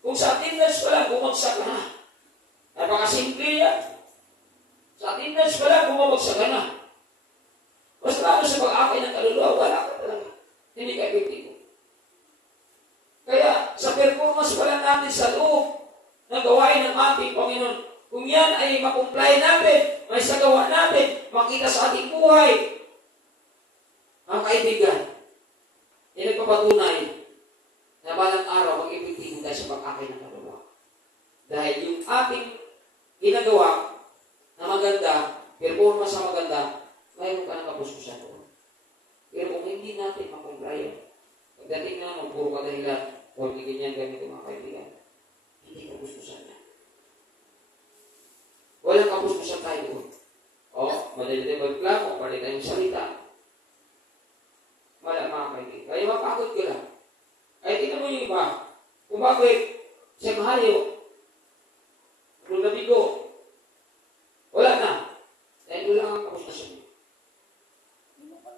Kung sa attendance pa lang, bumagsak ka na. Napakasimple yan. Sa attendance pa lang, bumagsak ka na. Basta lalo sa pag-akay ng kaluluwa, wala ka talaga. Hindi ka epektibo. Kaya, sa performance pa lang natin sa loob ng gawain ng ating Panginoon, kung yan ay makumply natin, may sagawa natin, makita sa ating buhay, mga kaibigan, yan nagpapatunay na balang araw mag-epektibo tayo sa pag-akay ng kaluluwa. Dahil yung ating ginagawa na maganda, performance na maganda, mayroon ka ng kapuskusan doon. Pero kung hindi natin makumply, pagdating na naman, puro kadahilan, o hindi ganyan ganito mga kaibigan, hindi kapuskusan na. Walang kapuskusan tayo doon. Madali tayo magplano, madali tayong salita. Wala mga kaibigan. Kaya mapagod ka lang. Ay, tingnan mo yung iba. Kung bakit, siya mahayo, kung nabigo, wala na. Dahil wala ang kapuskusan.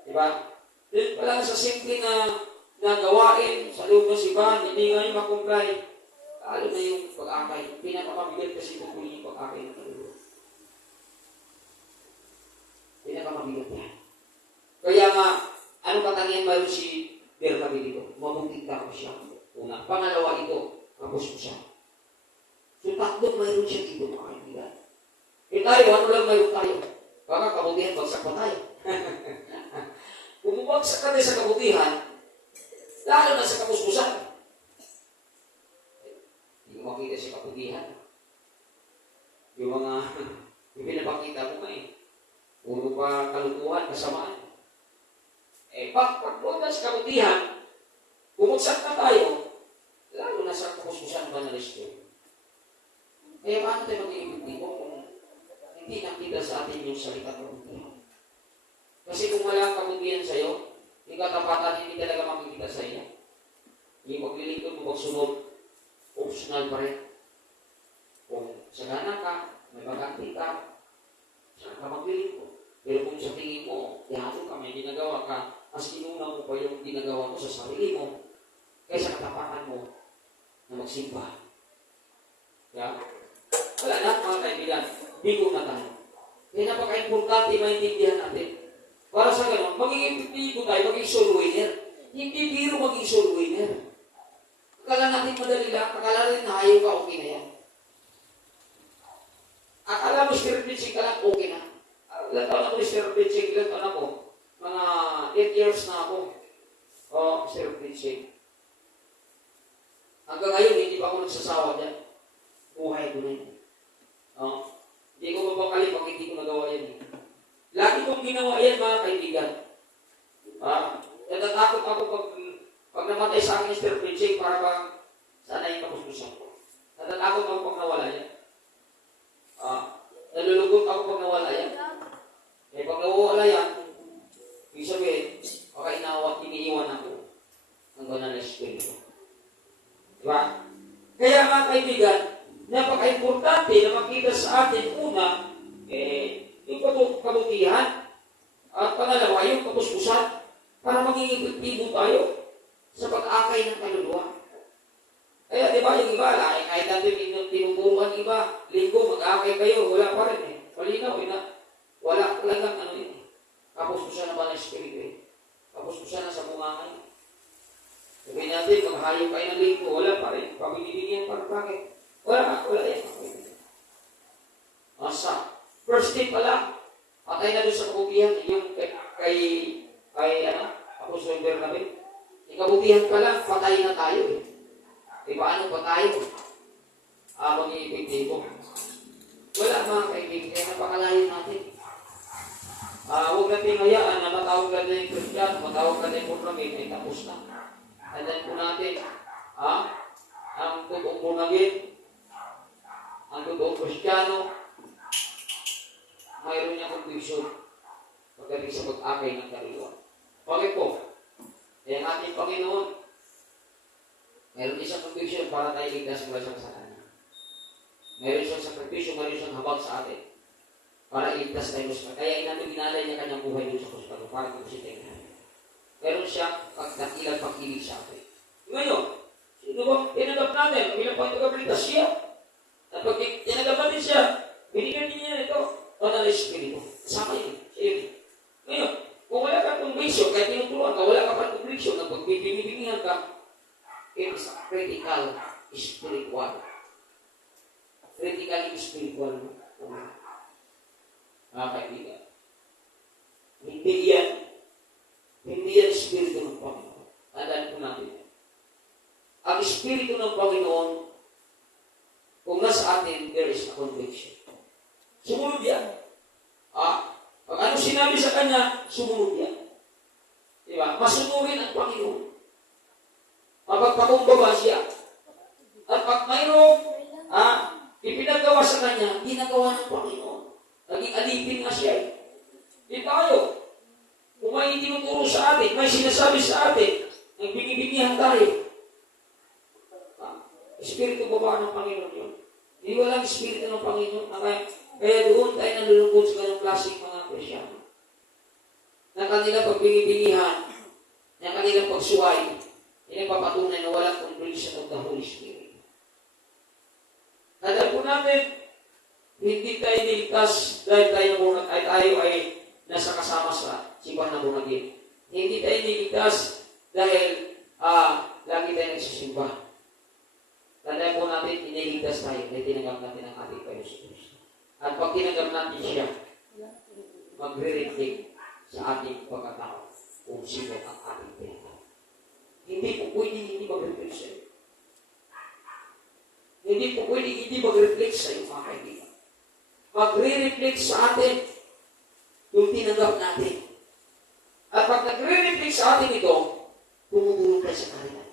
Diba? Doon pa lang sa simple na gawain sa loob ng simbahan, hindi ngayon makumply. Lalo na yung pag-akay. Pinakamabigat kasi kung yung pag-akay ng kaluluwa. Pinakamabigat yan. Kaya nga, ano katangian mayroon si Bernabe dito? Mabuting tao siya. Una. Pangalawa ito, kapos mo siya. So, tatlong mayroon siya dito, mga kaibigan. Tayo, ano lang mayroon tayo? Baka kabutihan, bagsak pa tayo. Kung bumagsak ka tayo sa kabutihan, lalo na sa kapuspusan. Hindi mo makita sa kabutihan. Yung pinapakita mo nga puro pa kalukuhan, kasamaan. Pag sa kabutihan, bumagsak na tayo, lalo na sa kapuspusan ba na listo. Kaya paano tayo mag-iibig kung hindi nakita sa atin yung salita kabutihan? Kasi kung wala kang kabutihan sa'yo, yung katapatan hindi talaga makikita sa iyo. Yung maglilingkod mo pagsunod, optional pa rin. Kung sagana ka, may maganti ka, saan ka maglilingkod. Pero kung sa tingin mo, yado ka, may ginagawa ka, mas inuna mo pa yung ginagawa mo sa sarili mo, kaysa katapatan mo na magsimba. Yeah? Wala na, mga kaibigan, bigo na tayo. Kaya napaka-importante maintindihan natin. Para sa gano'n, magiging epektibo tayo, magiging soul winner. Hindi biro maging soul winner. Akala natin madali lang, akala rin na ayaw ka, okay na yan. Akala mo spirit preaching ka lang, okay na. Ilan taon ako ni spirit preaching, ilan taon ako? Mga 8 years na ako. Hanggang ngayon, hindi pa ako nagsasawa dyan. Buhay ko na yun. Hindi ko mapakali pag hindi ko nagawa yan. Lagi kong ginawa yan, mga kaibigan. Natatakot ako pag namatay sa akin Mr. Preaching para bang sana yung kapuspusan ko. Natatakot ako pag nawala yan. Nalulugod ako pag nawala yan. Eh pag nawala yan, ibig sabihin, baka iniiwan ako ng banal na Espiritu. Diba? Kaya mga kaibigan, napaka-importante na makita sa atin una, yung kabutihan at pangalawa, yung kapuspusan para maging epektibo tayo sa pag-akay ng kaluluwa. Kaya di ba yung iba, kahit natin tinuturuan iba, linggo, mag-akay kayo, wala pa rin eh. Malinaw eh na, wala talagang ano yun. Kapuspusan na ba ng Espiritu? Kapuspusan na sa bungangay. Sabihin natin, maghayop kayo ng linggo, wala pa rin. Pabinibigyan pa rin, bakit? Wala yan. Masa, first day pa lang, patay na doon sa kabutihan, yung kay Apostol Bernabe. Yung kabutihan pa lang, patay na tayo eh. E paano pa tayo? Mag-iipigtibo. Wala mga kaibigan, kaya napakalayo natin. Huwag natin hayaan na matawag ka na yung Christian, matawag ka na yung Bornagin, ay tapos na. Tandaan po natin, ang totoong Bornagin, ang totoong Kristiyano, mayroon niya conviction pagdating sa pag-akay ng kaluluwa. Bakit po? Ang ating Panginoon, mayroon din siyang conviction para tayo ligtas mula sa kasalanan. Mayroon siyang sakripisyo, mayroon siyang habag sa atin para iligtas tayo sa kasalanan. Kaya inalay niya kanyang buhay doon sa krus para kung siya tayo. Meron siyang dakilang pag-ibig sa atin. Ngayon, sino ba tinanggap natin? Bilang pagkakaligtas siya. At pag tinanggap natin siya, binigyan din niya ito. Banal na Espiritu. Sama yun. Ngayon, kung wala kang conviction, kaya tinuturuan ka, wala ka pa conviction na pag binibingihan ka, it is critical spiritual. Critically spiritual. Mga kaibigan. Hindi yan Espiritu ng Panginoon. Tandaan po natin. Ang Espiritu ng Panginoon, kung nasa atin, there is a conviction. Sumunod yan. Pag ano sinabi sa kanya, sumunod yan. Diba? Masunurin ang Panginoon. Mapagpakumbaba siya. At pag mayroong ipinagawa sa kanya, ginagawa ng Panginoon. Naging alipin nga siya. Di tayo. Kung may tinuturo sa atin, may sinasabi sa atin, nagbingi-bingihan tayo. Espiritu baba ng Panginoon yun. Hindi walang Espiritu ng Panginoon. Kaya doon tayo nalulungkot sa ganong klaseng mga Krisyano. Na kanila pagbingi-bingihan, na kanilang pagsuway, papatunay na walang conviction of the Holy Spirit. Nadal po natin, hindi tayo niligtas dahil tayo ay nasa kasama sa simbahan ng Bornagin. Hindi tayo niligtas dahil lagi tayo nagsisimba. Tandaan po natin, iniligtas tayo dahil tinanggap natin ang ating Panginoon. At pag tinanggap natin siya, magre-reflect sa ating pagkatao kung sino ang ating tinanggap. Hindi po pwedeng hindi mag-reflect sa iyo. Hindi po pwedeng hindi mag-reflect sa iyo, mga kaibigan. Magre-reflect sa atin yung tinanggap natin. At pag nagre-reflect sa atin ito, tumutulong tayo sa karya niya.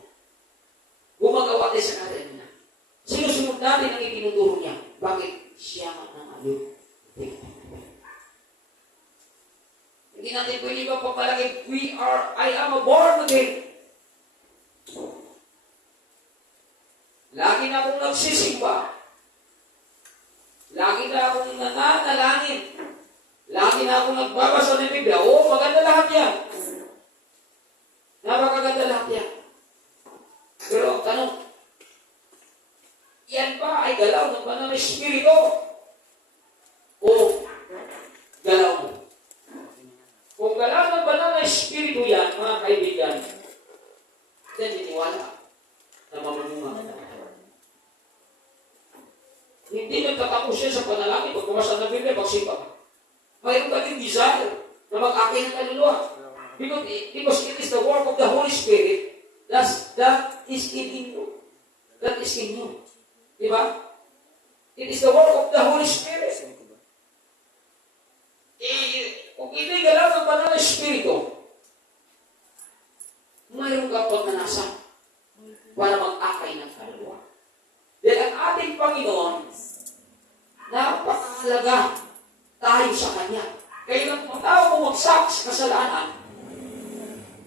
Gumagawa tayo sa karya niya. Sinusunod natin ang itinuturo niya. Bakit? Siya ang alun. Hindi natin pwede ba pagpalagay, I am a born again. Lagi na akong nagsisimba. Lagi na akong nananalangin. Lagi na akong nagbabasa ng Biblia. Oo, maganda lahat yan. Napakaganda lahat yan. Pero ang tanong, yan ba ay galaw ng banal na Espiritu? O galaw mo? Kung galaw ng banal na Espiritu yan, mga kaibigan, then iniwala na mamunungan ka. Hindi nagtatapos siya sa panalangin pag kumasa ng Biblia, pagsipa. Mayroon ka din desire na mag-akay ng kaluluwa. Because it is the work of the Holy Spirit that is in you. That is in you. Diba? It is the work of the Holy Spirit. Kung hindi galaw ng banal na Espiritu, mayroon ka pagnanasa para mag-akay ng kaluluwa. Dahil ang ating Panginoon, napakahalaga tayo sa Kanya. Kaya nang kung tao bumagsak sa kasalanan,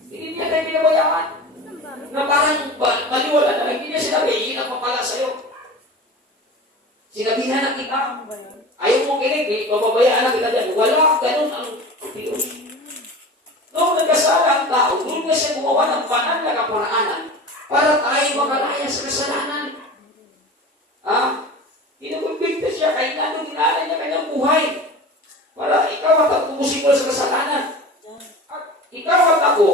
hindi niya tayo pinabayaan. Na parang maliwala na, hindi niya sinabi, iinap pa pala sa'yo. Sinabihan na kita, ayaw mong kinig, pababayaan na kita dyan. Wala, ganun ang Diyos. Noong nagkasala ang tao, doon na siya gumawa ng banal na kaparaanan para tayo makalaya sa kasalanan. Kinukumbigta siya, kaya nandun dinala niya kanyang buhay. Para ikaw at ako tumusikol sa kasalanan. At ikaw at ako,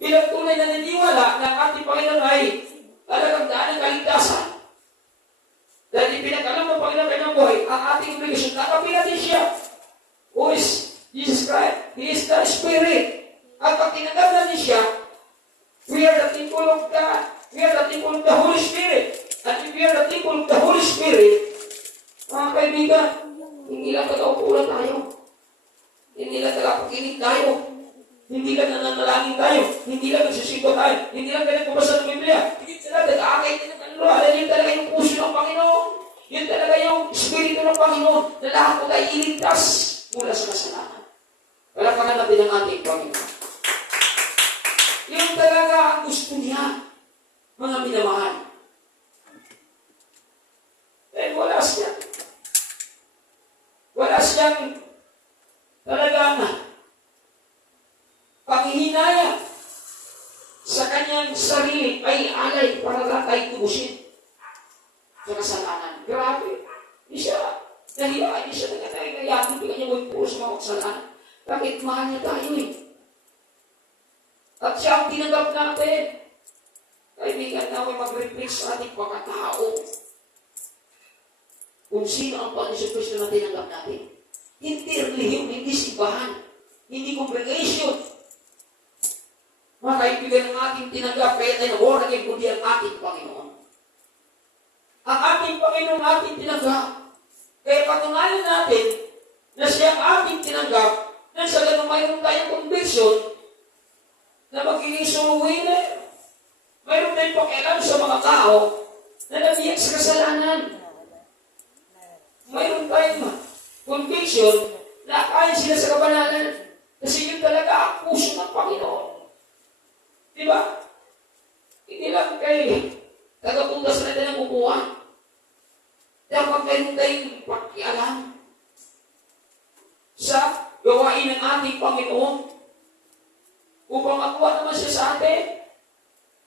bilang tunay na naniniwala na ang ating Panginoon ay talagang daan ng kaligtasan. Dahil pinag-alam ng Panginoon kanyang buhay, ang ating obligasyon, nakapin natin siya. Who is Jesus Christ? He is the Spirit. At pag tinanggap natin siya, we are the temple of God. We are the temple of the Holy Spirit. At if we are the temple of the Holy Spirit, mga kaibigan, hindi lang tagaupulan tayo. Hindi lang tagapakinig tayo. Hindi lang nananalangin tayo. Hindi lang nagsisimba tayo. Hindi lang tayo nagpapasa ng Biblia. Hindi sila nag-aakay din ng kaluluwa. Dahil yun talaga yung puso ng Panginoon. Yun talaga yung Espiritu ng Panginoon na lahat ko tayo iligtas mula sa kasalanan. Wala pa nga natin ang ating Panginoon. Yun talaga ang gusto niya, mga minamahal. Dahil wala siyang talagang panghihinaya sa kanyang sarili ay alay para lang tayo tubusin sa kasalanan. Grabe. Hindi siya nahiya, hindi siya nagkatay-kayaan, hindi kanya mo puro sa mga kasalanan. Bakit mahal niya tayo eh? At siya ang tinanggap natin. Kaibigan namin mag-reflect sa ating pagkatao. Kung sino ang Panginoon Kristo na tinanggap natin. Hindi relihim, hindi simbahan, hindi congregation. Mga kaibigan ng ating tinanggap, kaya tayo na-born again, kundi ang ating Panginoon. Ang ating Panginoon ating tinanggap. Kaya patunayan natin na siya ang ating tinanggap, na sa ganun mayroon tayong conviction na magiging soul winner. Mayroon tayong pakialam sa mga tao na nabiyak sa kasalanan. Mayroon tayong conviction na kaya sila sa kabanalan kasi yun talaga ang puso ng Panginoon. Diba? Hindi lang kayo tagapuntas na natin ang kukuha. Dapat mayroon tayong pakialam sa gawain ng ating Panginoon upang makuha naman siya sa atin.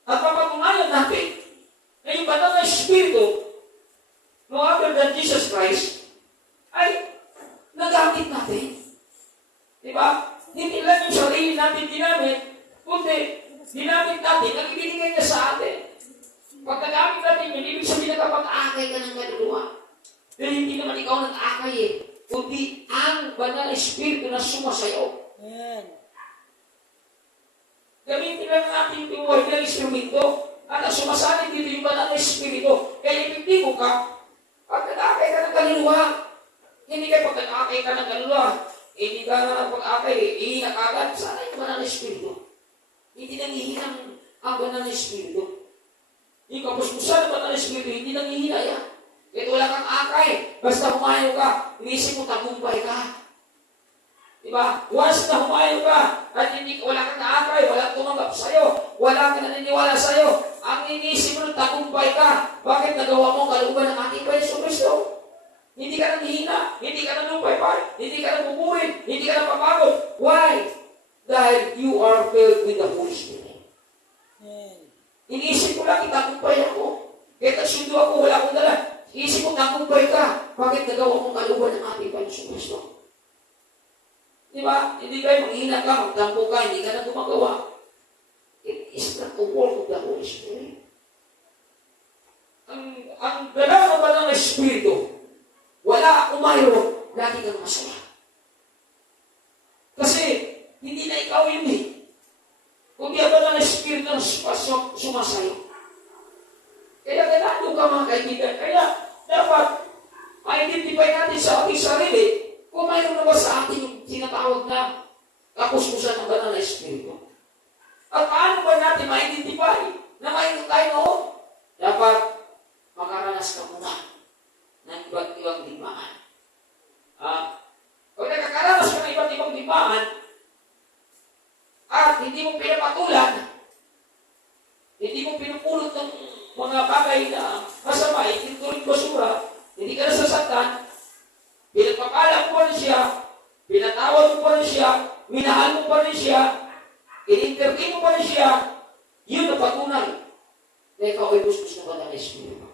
At mapatunayan natin na yung banal na Espiritu no other than Jesus Christ ay nagamit natin. Diba? Hindi lang yung sarili natin ginamit, kundi ginamit natin ang ibinigay niya sa atin. Pag nagamit natin yun, ibig sabihin na kapag akay ka ng kaluluwa. Pero hindi naman ikaw nag-akay eh, kundi ang banal Espiritu na sumasayo. Gamitin lang natin yung buhay ng instrumento at ang sumasalit dito yung banal Espiritu. Kaya ipiptibo ka, pag nag-akay ka ng kaluluwa, hindi kayo pag nag-akay ka ng kaluluwa, hindi ka na pag-akay, ihina ka agad, sana yung banal Espiritu. Hindi nangihinang ang banal Espiritu. Yung kapuspusan ng banal Espiritu, hindi nangihina yan. Kahit wala kang akay, basta humayo ka, inisip mo tagumpay ka. Diba? Once na humayo ka, at hindi wala kang naakay, wala tumanggap sa'yo, wala kang naniniwala sa'yo, ang inisip mo ng tagumpay ka, bakit nagawa mo kalooban ng ating Panginoon Kristo? Hindi ka nang hihina, hindi ka nang lupay-pay, hindi ka nang buburin, hindi ka nang papagod. Why? Dahil you are filled with the Holy Spirit. Inisip ko lang, itagumpay ako. Kahit nagsundo ako, wala akong dala. Inisip ko, tagumpay ka. Bakit nagawa mong kalooban ng ating Panginoon Kristo? Diba? Hindi kayo manghina ka, magtampo ka, hindi ka na gumagawa. It is not the work of the Holy Spirit. Ang dalawa ba ng Espiritu, wala o mayroon, lagi kang masaya. Kasi, hindi na ikaw yun eh. Kung di ba ng Espiritu na sumasayo. Kaya ganado ka mga kaibigan. Kaya dapat ma-identify natin sa ating sarili kung mayroon na ba sa atin yung tinatawag na kapuspusan ng banal na Espiritu. At paano ba natin ma-identify na mayroon tayo noon? Dapat makaranas ka muna ng iba't ibang digmaan. Kung nakakaranas ka ng iba't ibang digmaan at hindi mo pinapatulan, hindi mo pinupulot ng mga bagay na masama, itinutuloy basura, hindi ka nasasaktan, pinagpapala mo pa rin siya, pinatawad mo pa rin siya, minahal mo pa rin siya, in-interview mo pa rin siya, yun na patunay na ikaw ay busbus na banal na Espiritu.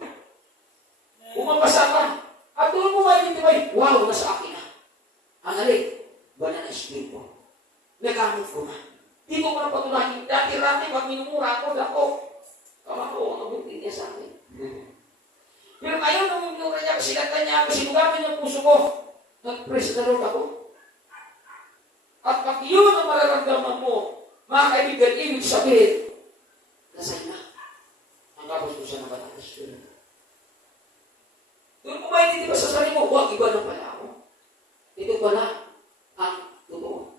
Umapasa ka, at doon mo ma-identify, wow, nasa akin na. Ang alin, banal na Espiritu. Nagamit ko na. Dito ko na patunahin, dati-rati, pag minumura ako, dako, kamako, ang abutin niya sa akin. Pero ngayon, nung minumura niya, sinatan niya ako, sinugamin ng puso ko, nag-praise the Lord ako. At pag yun ang mararamdaman mo, mga kaibigan, ibig sabihin, nasa'yo na. Ang kapuspusan ng banal na Espiritu. Doon mo maintindihan ba sa sarili mo, huwag iba na pala ako. Ito pala ang totoo.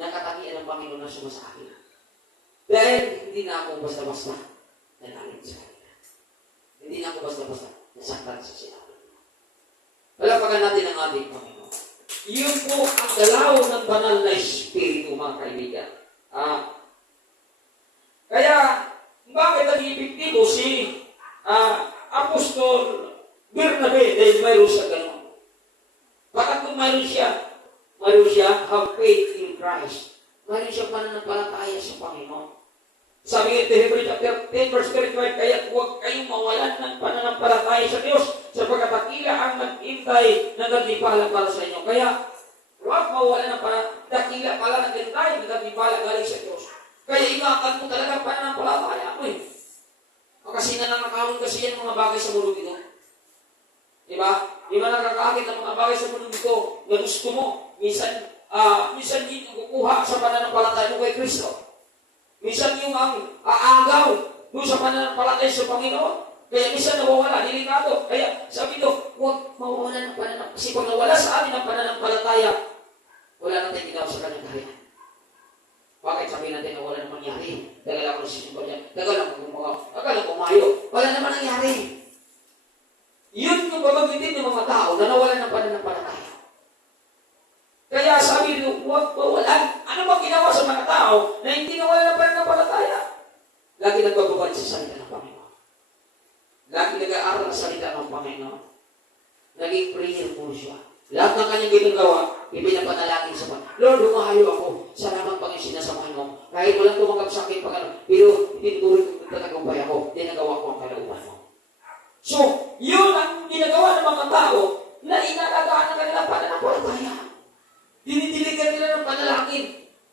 Nakatagian ng Panginoon na siya sa akin. Dahil hindi na ako basta-basta nanalangin sa kanya. Hindi na ako basta-basta nasaktan sa sinabi. Palapakan natin ang ating Panginoon. Yun po ang galaw ng banal na Espiritu, mga kaibigan. Kaya, bakit ang epektibo si Apostol Bernabe dahil mayroon siya gano'n? Bakit kung mayroon siya have faith in Christ. Mayroon siya pananampalataya sa Panginoon. Sabi nga ito, Hebrews chapter 10, verse 35, kaya huwag kayong mawalan ng pananampalataya sa Diyos sapagkat dakila ang nag-intay ng gandipala para sa inyo. Kaya, huwag mawalan ng dakila pala ng gantay ng gandipala galing sa Diyos. Kaya ingatan mo talaga ang pananampalataya mo eh. Kasi nananakawin kasi yan mga bagay sa mundo ito. Diba? Di ba nakakakit ng mga bagay sa mundo ito na gusto mo? Minsan din kukuha sa pananampalataya mo kay Kristo. Minsan yung ang aagaw doon sa pananampalataya sa Panginoon. Kaya minsan nawawala, delikado. Kaya sabi doon, huwag mawawala ng pananampalataya. Kasi pag nawala sa amin ang pananampalataya, wala na tayong ginawa sa kanyang kaharian. Bakit sabihin natin na wala namang nangyari? Dagal ako sa simba niya. Dagal ako kumayo. Wala naman nangyari. Yun yung babagitin ng mga tao na nawalan ng pananampalataya. Kaya sabi nyo, huwag mawalan. Ano bang ginawa sa mga tao na hindi nawalan ng pananampalataya? Lagi nagbababalik sa salita ng Panginoon. Lagi nag-aaral sa salita ng Panginoon. Naging prayer po siya. Lahat ng kanyang ginagawa, ipinapanalangin sa Panginoon. Lord, humahayo ako. Salamat pang yung sinasamahan mo. Kahit walang tumanggap sa akin pang pero tinutuloy ko nagtagumpay ako. Dinagawa ko ang kalauban mo. So, yun ang ginagawa ng mga tao na inalagaan ng kanilang pananampalataya. Dinidiligan nila ng panalangin.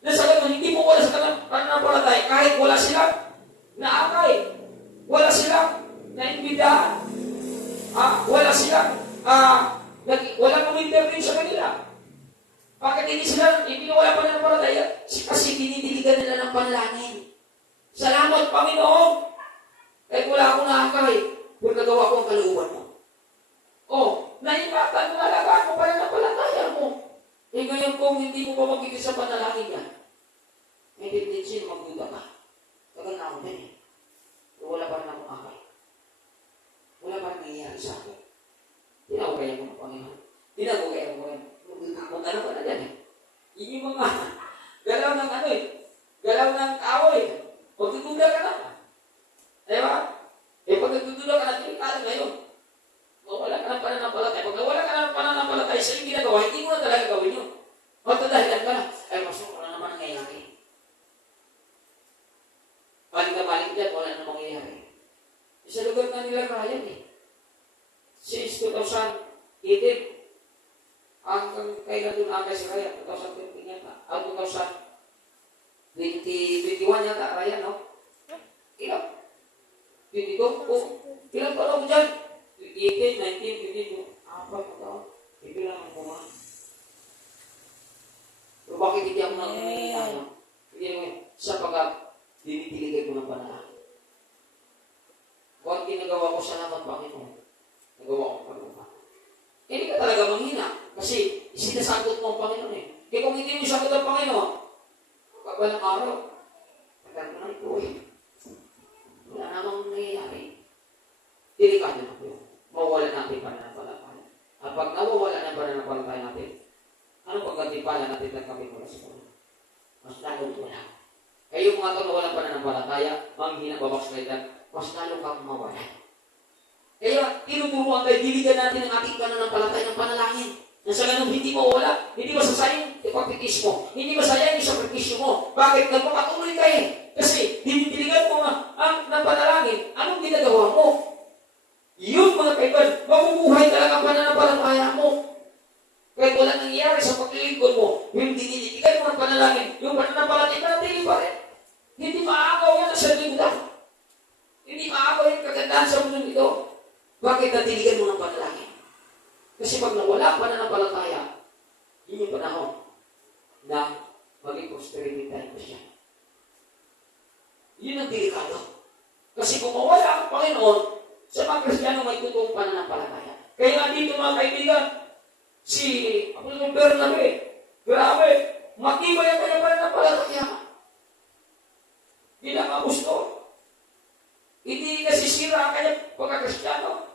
Na sa ganun, hindi mo wala sa kanilang pananampalataya kahit wala silang naakay. Wala silang naimbidahan. Wala silang walang umintervene sa kanila. Bakit hindi wala pananampalataya? Kasi dinidiligan nila ng panalangin. Salamat, Panginoon! Kahit wala akong naakay, kung nagawa ko ang kalooban mo. Naingatan mo, alagaan mo pananampalataya mo. Ngayon kung hindi mo pa magiging sa panalangin yan, may tendency na magduda ka. Tagal na ako din eh. Wala pa rin akong akay. Wala pa rin nangyayari sa akin. Tinawagaya mo ng Panginoon. Tinawagaya mo yan. Mag-ano ka na dyan eh. Yung mga galaw ng galaw ng tao eh. Magdududa ka na. Diba? Pag nagdududa ka na, tinikala ngayon. Wala ka ng pananampalataya. Pag wala ka ng pananampalataya sa iyong ginagawa, hindi mo na talaga gawin yun. Magdadahilan ka na. Pastor, wala naman nangyayari. Balik dyan, wala naman nangyayari. Sa lugar na nila Ryan eh. Since 2018, hanggang kailan doon agay si Ryan, 2013 yata. 2021 yata, Ryan, no? Ilang? 22? Ilang pa lang dyan? 18, 19, 22. Apat na taon. Ito lang ang mga. Pero bakit hindi ako nangyayari? Hindi naman, sa pagkat, dinitiligan ko ng panalangin. Huwag gawa ko, salamat Panginoon. Nagawa ko paglupa. Hindi ka talaga manghina. Kasi sinasagot mo ang Panginoon eh. Kaya kung hindi mo sagot ang Panginoon, pagbalang araw, tagal mo na ito eh. Wala namang nangyayari. Delikado na po yun. Mawawala natin pananampalataya. At pag nawawala na pananampalataya natin, anong pagkantipala natin ng kami mula sa Panginoon? Mas lalong wala. Kayo mga ito na walang pananampalataya, manghina, babakslidan, mas lalo kang mawala. Kaya, tinuturuan tayo, diligan natin ang ating pananampalataya ng panalangin. Na sa ganun, hindi mawala, hindi masasayang ipagtitis mo, hindi masayang yung sakripisyo mo. Bakit? Nagpapatuloy ka eh. Kasi, dinidiligan mo ang panalangin, anong ginagawa mo? Yun mga kaibigan, mabubuhay talaga ang pananampalataya mo. Kahit walang nangyayari sa paglilingkod mo, yung dinidiligan mo ng panalangin, yung pananampalataya nanatili pa rin. Hindi maagaw yan sa lingkod. Hindi maagaw yung kagandahan sa mundo ito. Bakit natiligan mo ng panalangin? Kasi pag nawala pa na ng palataya, yun yung panahon na maging prosperity tayo ko siya. Yun ang delikado. Kasi kung mawala ang Panginoon, sa mga Kristiyano may totoong pananampalataya. Kaya nga dito mga kaibigan, si Apostol Bernabe, grabe, matibay ang kanyang pananampalataya. Bilang apostol, hindi nasisira ang kanyang pagka-Kristiyano.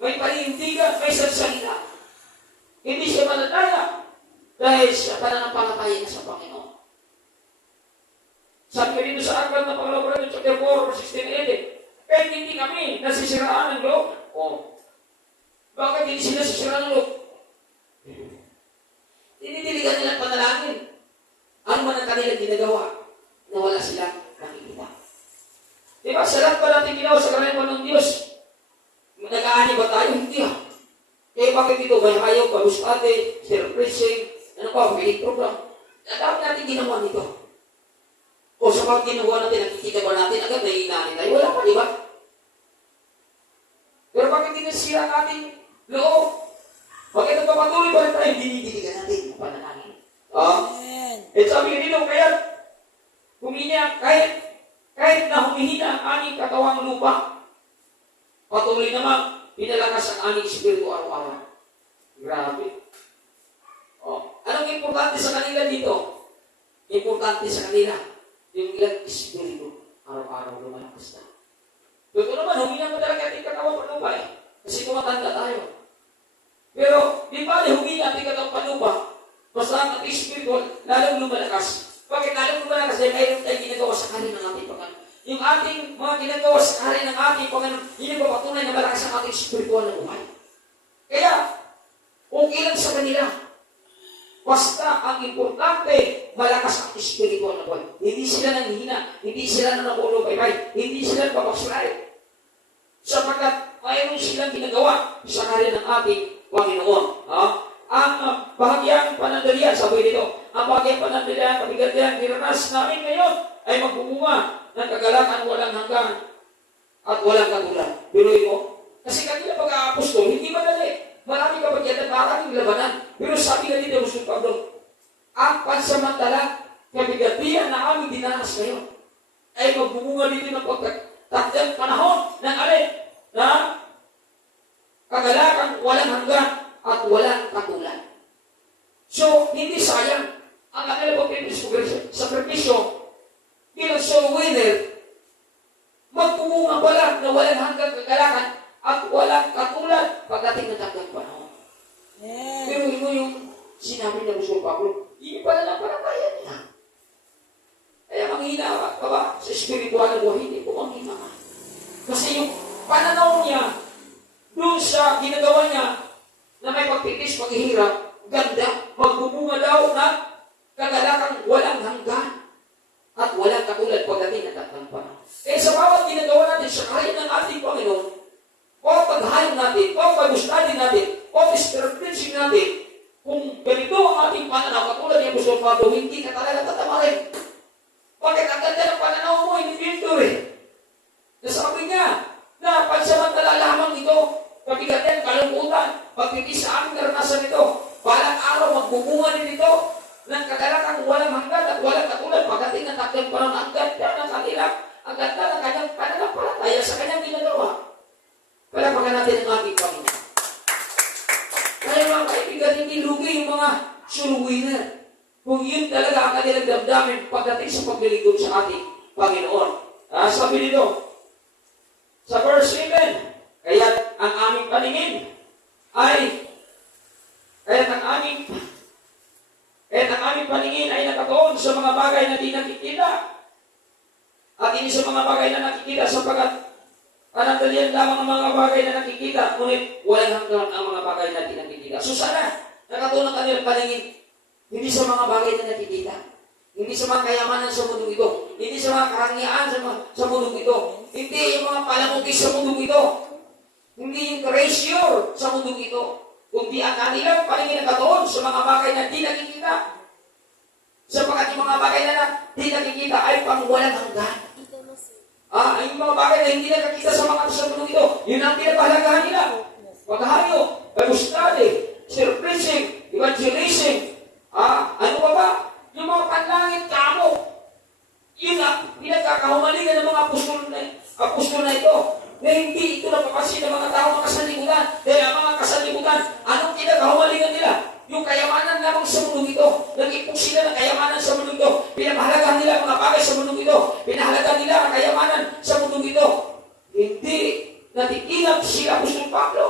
May panindigan, may salsalita. Hindi siya manataya dahil sa pananampalataya niya sa Panginoon. Sabi ko dito sa aklat ng Panginoon, chapter 4, 16, 18, kahit hindi kami nasisiraan ng loob. Bakit hindi sila nasisiraan ng loob? Dinidiligan nila panalangin. Ano man ang kanilang ginagawa na wala silang nakikita. Diba, sa lahat ba natin ginawa sa karaniwan ng Diyos? Nag-aani ba tayo? Hindi ah. Kaya bakit ito? May ayaw, palustate, self-preaching, ano pa, feeding program. Dapat natin ginawa nito. O sa pag ginawa natin, nakikita ba natin, agad naiinaanin tayo? Wala pa, di ba? Pero bakit dinasira ang ating loob? Bakit nagpapatuloy pa rin tayo? Dinidiligan natin ang panalangin. Eh sabi ko dito, kaya humihinga, kahit na humihina ang aming katawang lupa, patuloy naman, pinalakas ang aming espiritu araw-araw. Grabe. Anong importante sa kanila dito? Importante sa kanila, yung ilang espiritu araw-araw lumalakas na. Totoo naman, huminga mo talaga ating katawang panuba eh. Kasi tumatanda tayo. Pero, di ba huminga ating katawang panuba, basta ang ating espiritu, lalong lumalakas. Bakit lalong lumalakas? Dahil mayroon tayong ginagawa sa kanila ng ating pagkakas. Yung ating mga ginagawa sa hari ng ating Panginoon, yun yung papatunay na malakas ang ating spiritual na buhay. Kaya, okay lang sa kanila. Basta ang importante, malakas ang spiritual na buhay. Hindi sila nanghihina, hindi sila nanapulong-baybay, hindi sila napapaslay. Sapagkat mayroon silang ginagawa sa hari ng ating Panginoon. Ang bahagyang panandalian, sabi dito, ang bahagyang panandalian, kabigadyan, diranas namin ngayon ay magbumunga ng kagalakan walang hanggan at walang katulad. Biruin mo? Kasi kanila pag-aapostol, hindi madali. Marami kapagyan at maraming labanan. Pero sabi ka dito, Apostol Pablo, ang pansamantala, kabigatian na aming dinanas ngayon, ay magbumunga dito ng pagtatyang panahon ng alin na kagalakan walang hanggan at walang katulad. So, hindi sayang ang kanilang sakripisyo bilang soul winner, magpumunga pala na walang hanggang kagalakan at walang katulad pagdating ng tanggang panahon. Pero ito yung sinabi niya Apostol Pablo, hindi pala lang panataya niya. Kaya manghina ka ba sa spiritual na buhay? Hindi po manghina ka. Kasi yung pananaw niya doon sa ginagawa niya na may pagtitis, paghihirap, ganda, magbumunga daw na kagalakan walang hanggan at walang katulad pagdating ng tatlong panahon. Eh sa bawat ginagawa natin sa kahit ng ating Panginoon, o paghayong natin, o pag-study natin, o spiritual natin, kung ganito ang ating pananaw, katulad ni Apostol Pablo, hindi ka talaga tatamarin. Bakit ang ganda ng pananaw mo, hindi pinto eh. Nasabi niya, na pansamantala lamang ito, pagigatan, kalungkutan, pagtitis sa aming naranasan ito, balang araw magbubunga din ito, ng kagalakang walang hanggan at walang katulad pagdating ng tatlong panahon. Ang ganda ng kanila, ang ganda ng kanyang pananampalataya sa kanyang ginagawa. Palapakan natin ang ating Panginoon. Kaya mga kaibigan, hindi lugi yung mga soul winner. Kung yun talaga ang kanilang damdamin pagdating sa paglilingkod sa ating Panginoon. Sabi nito, sa verse 7, kaya ang aming paningin ay nakatuon sa mga bagay na di nakikita. At hindi sa mga bagay na nakikita sapagkat panandalian lamang ang mga bagay na nakikita, ngunit walang hanggan ang mga bagay na di nakikita. So sana, nakatuon ang kanilang paningin, hindi sa mga bagay na nakikita. Hindi sa mga kayamanan sa mundong ito. Hindi sa mga karangyaan sa mundong ito. Hindi yung mga palamugis sa mundong ito. Hindi yung treasure sa mundong ito. Kundi ang kanilang paningin nakatuon sa mga bagay na di nakikita. Sapagkat yung mga bagay na di nakikita ay pang walang hanggan. Yung mga bagay na hindi nakikita sa mga sa mundong ito, yun ang pinapahalagahan nila. Paghahayo, pag-study, self-preaching, evangelism, ano pa ba? Yung mga panlangit kamo. Yun ang pinagkakahumalingan ng mga apostol na ito. Na hindi ito napapansin ng mga tao makasalimutan. Dahil ang mga kasalimutan, anong pinagkahumalingan nila? Yung kayamanan lamang sa mundong ito. Nag-ipong sila ng kayamanan sa mundong ito. Pinapahalagaan nila ang mga bagay sa mundong ito. Pinahalagaan nila ang kayamanan sa mundong ito. Hindi natitinag sila Apostol Pablo.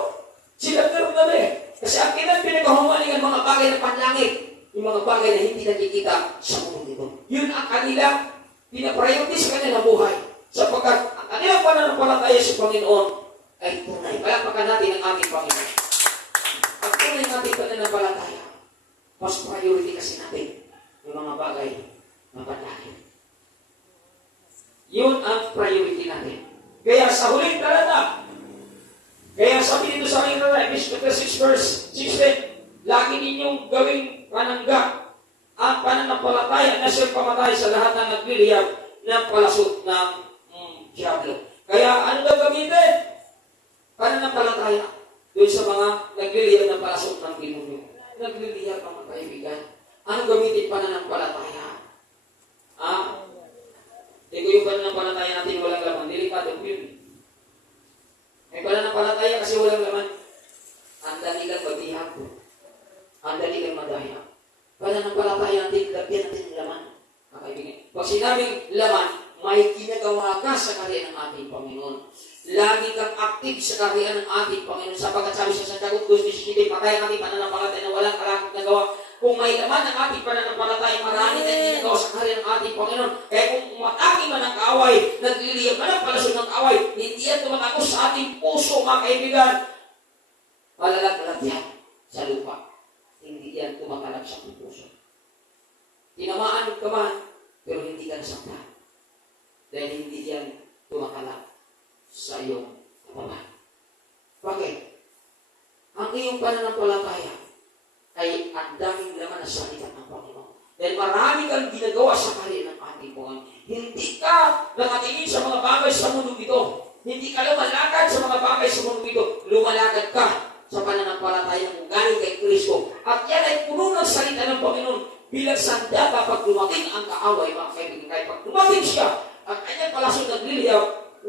Sila Bernabe. Kasi ang pinagkahumalingan mga bagay ng panlangit. Yung mga bagay na hindi nakikita sa mundong ito. Yun ang kanilang pinapriority sa kanilang buhay. Sapagkat ang kanilang pananampalataya sa Panginoon ay tunay. Palakpakan natin ang ating Panginoon. Ang tunay natin pananampalataya, mas priority kasi natin yung mga bagay na panlangit. Yun ang priority natin. Kaya sa huling talata, kaya sabi dito sa aking Ephesians 6 verse 16, lagi ninyong gawing panangga ang pananampalataya na siyang pamatay sa lahat ng nagliliyab ng palasot ng Diablo. Kaya ano daw gamitin? Pananampalataya doon sa mga nagliliyab ng palasot ng demonyo. Nagliliyab mga kaibigan. Ano gamitin pananampalataya? Hindi ko yung pananampalataya natin walang laman. Delikado po yun. May pananampalataya kasi walang laman. Ang dali kang magbihag po. Ang dali kang madaya. Pananampalataya natin, lagyan natin ng laman. Mga kaibigan. Pag sinabing laman, may ginagawa ka sa kaharian ng ating Panginoon. Lagi kang active sa kaharian ng ating Panginoon. Sapagkat sabi sa Santiago 2:17, patay ang ating pananampalataya na walang kalakip na gawa. Kung may laman ang ating pananampalataya, marami tayong ginagawa sa kaharian ng ating Panginoon. Kaya kung mataki man ang kaaway, nagliliyab man ang palasyon ng kaaway, hindi yan tumatagos sa ating puso, mga kaibigan. Malalaglag yan sa lupa. Hindi yan tumatalab sa ating puso. Tinamaan ka man, pero hindi ka nasaktan. Dahil hindi yan tumatalab sa iyong katawan. Bakit? Ang iyong pananampalataya ay ang daming laman na salita ng Panginoon. Dahil marami kang ginagawa sa kaharian ng ating Panginoon. Hindi ka nakatingin sa mga bagay sa mundong ito. Hindi ka lumalakad sa mga bagay sa mundong ito. Lumalakad ka sa pananampalataya ng galing kay Kristo. At yan ay puno ng salita ng Panginoon bilang sandata pag dumating ang kaaway, mga kaibigan. Kaya pag dumating siya, ang kanyang palasong nagliliyaw,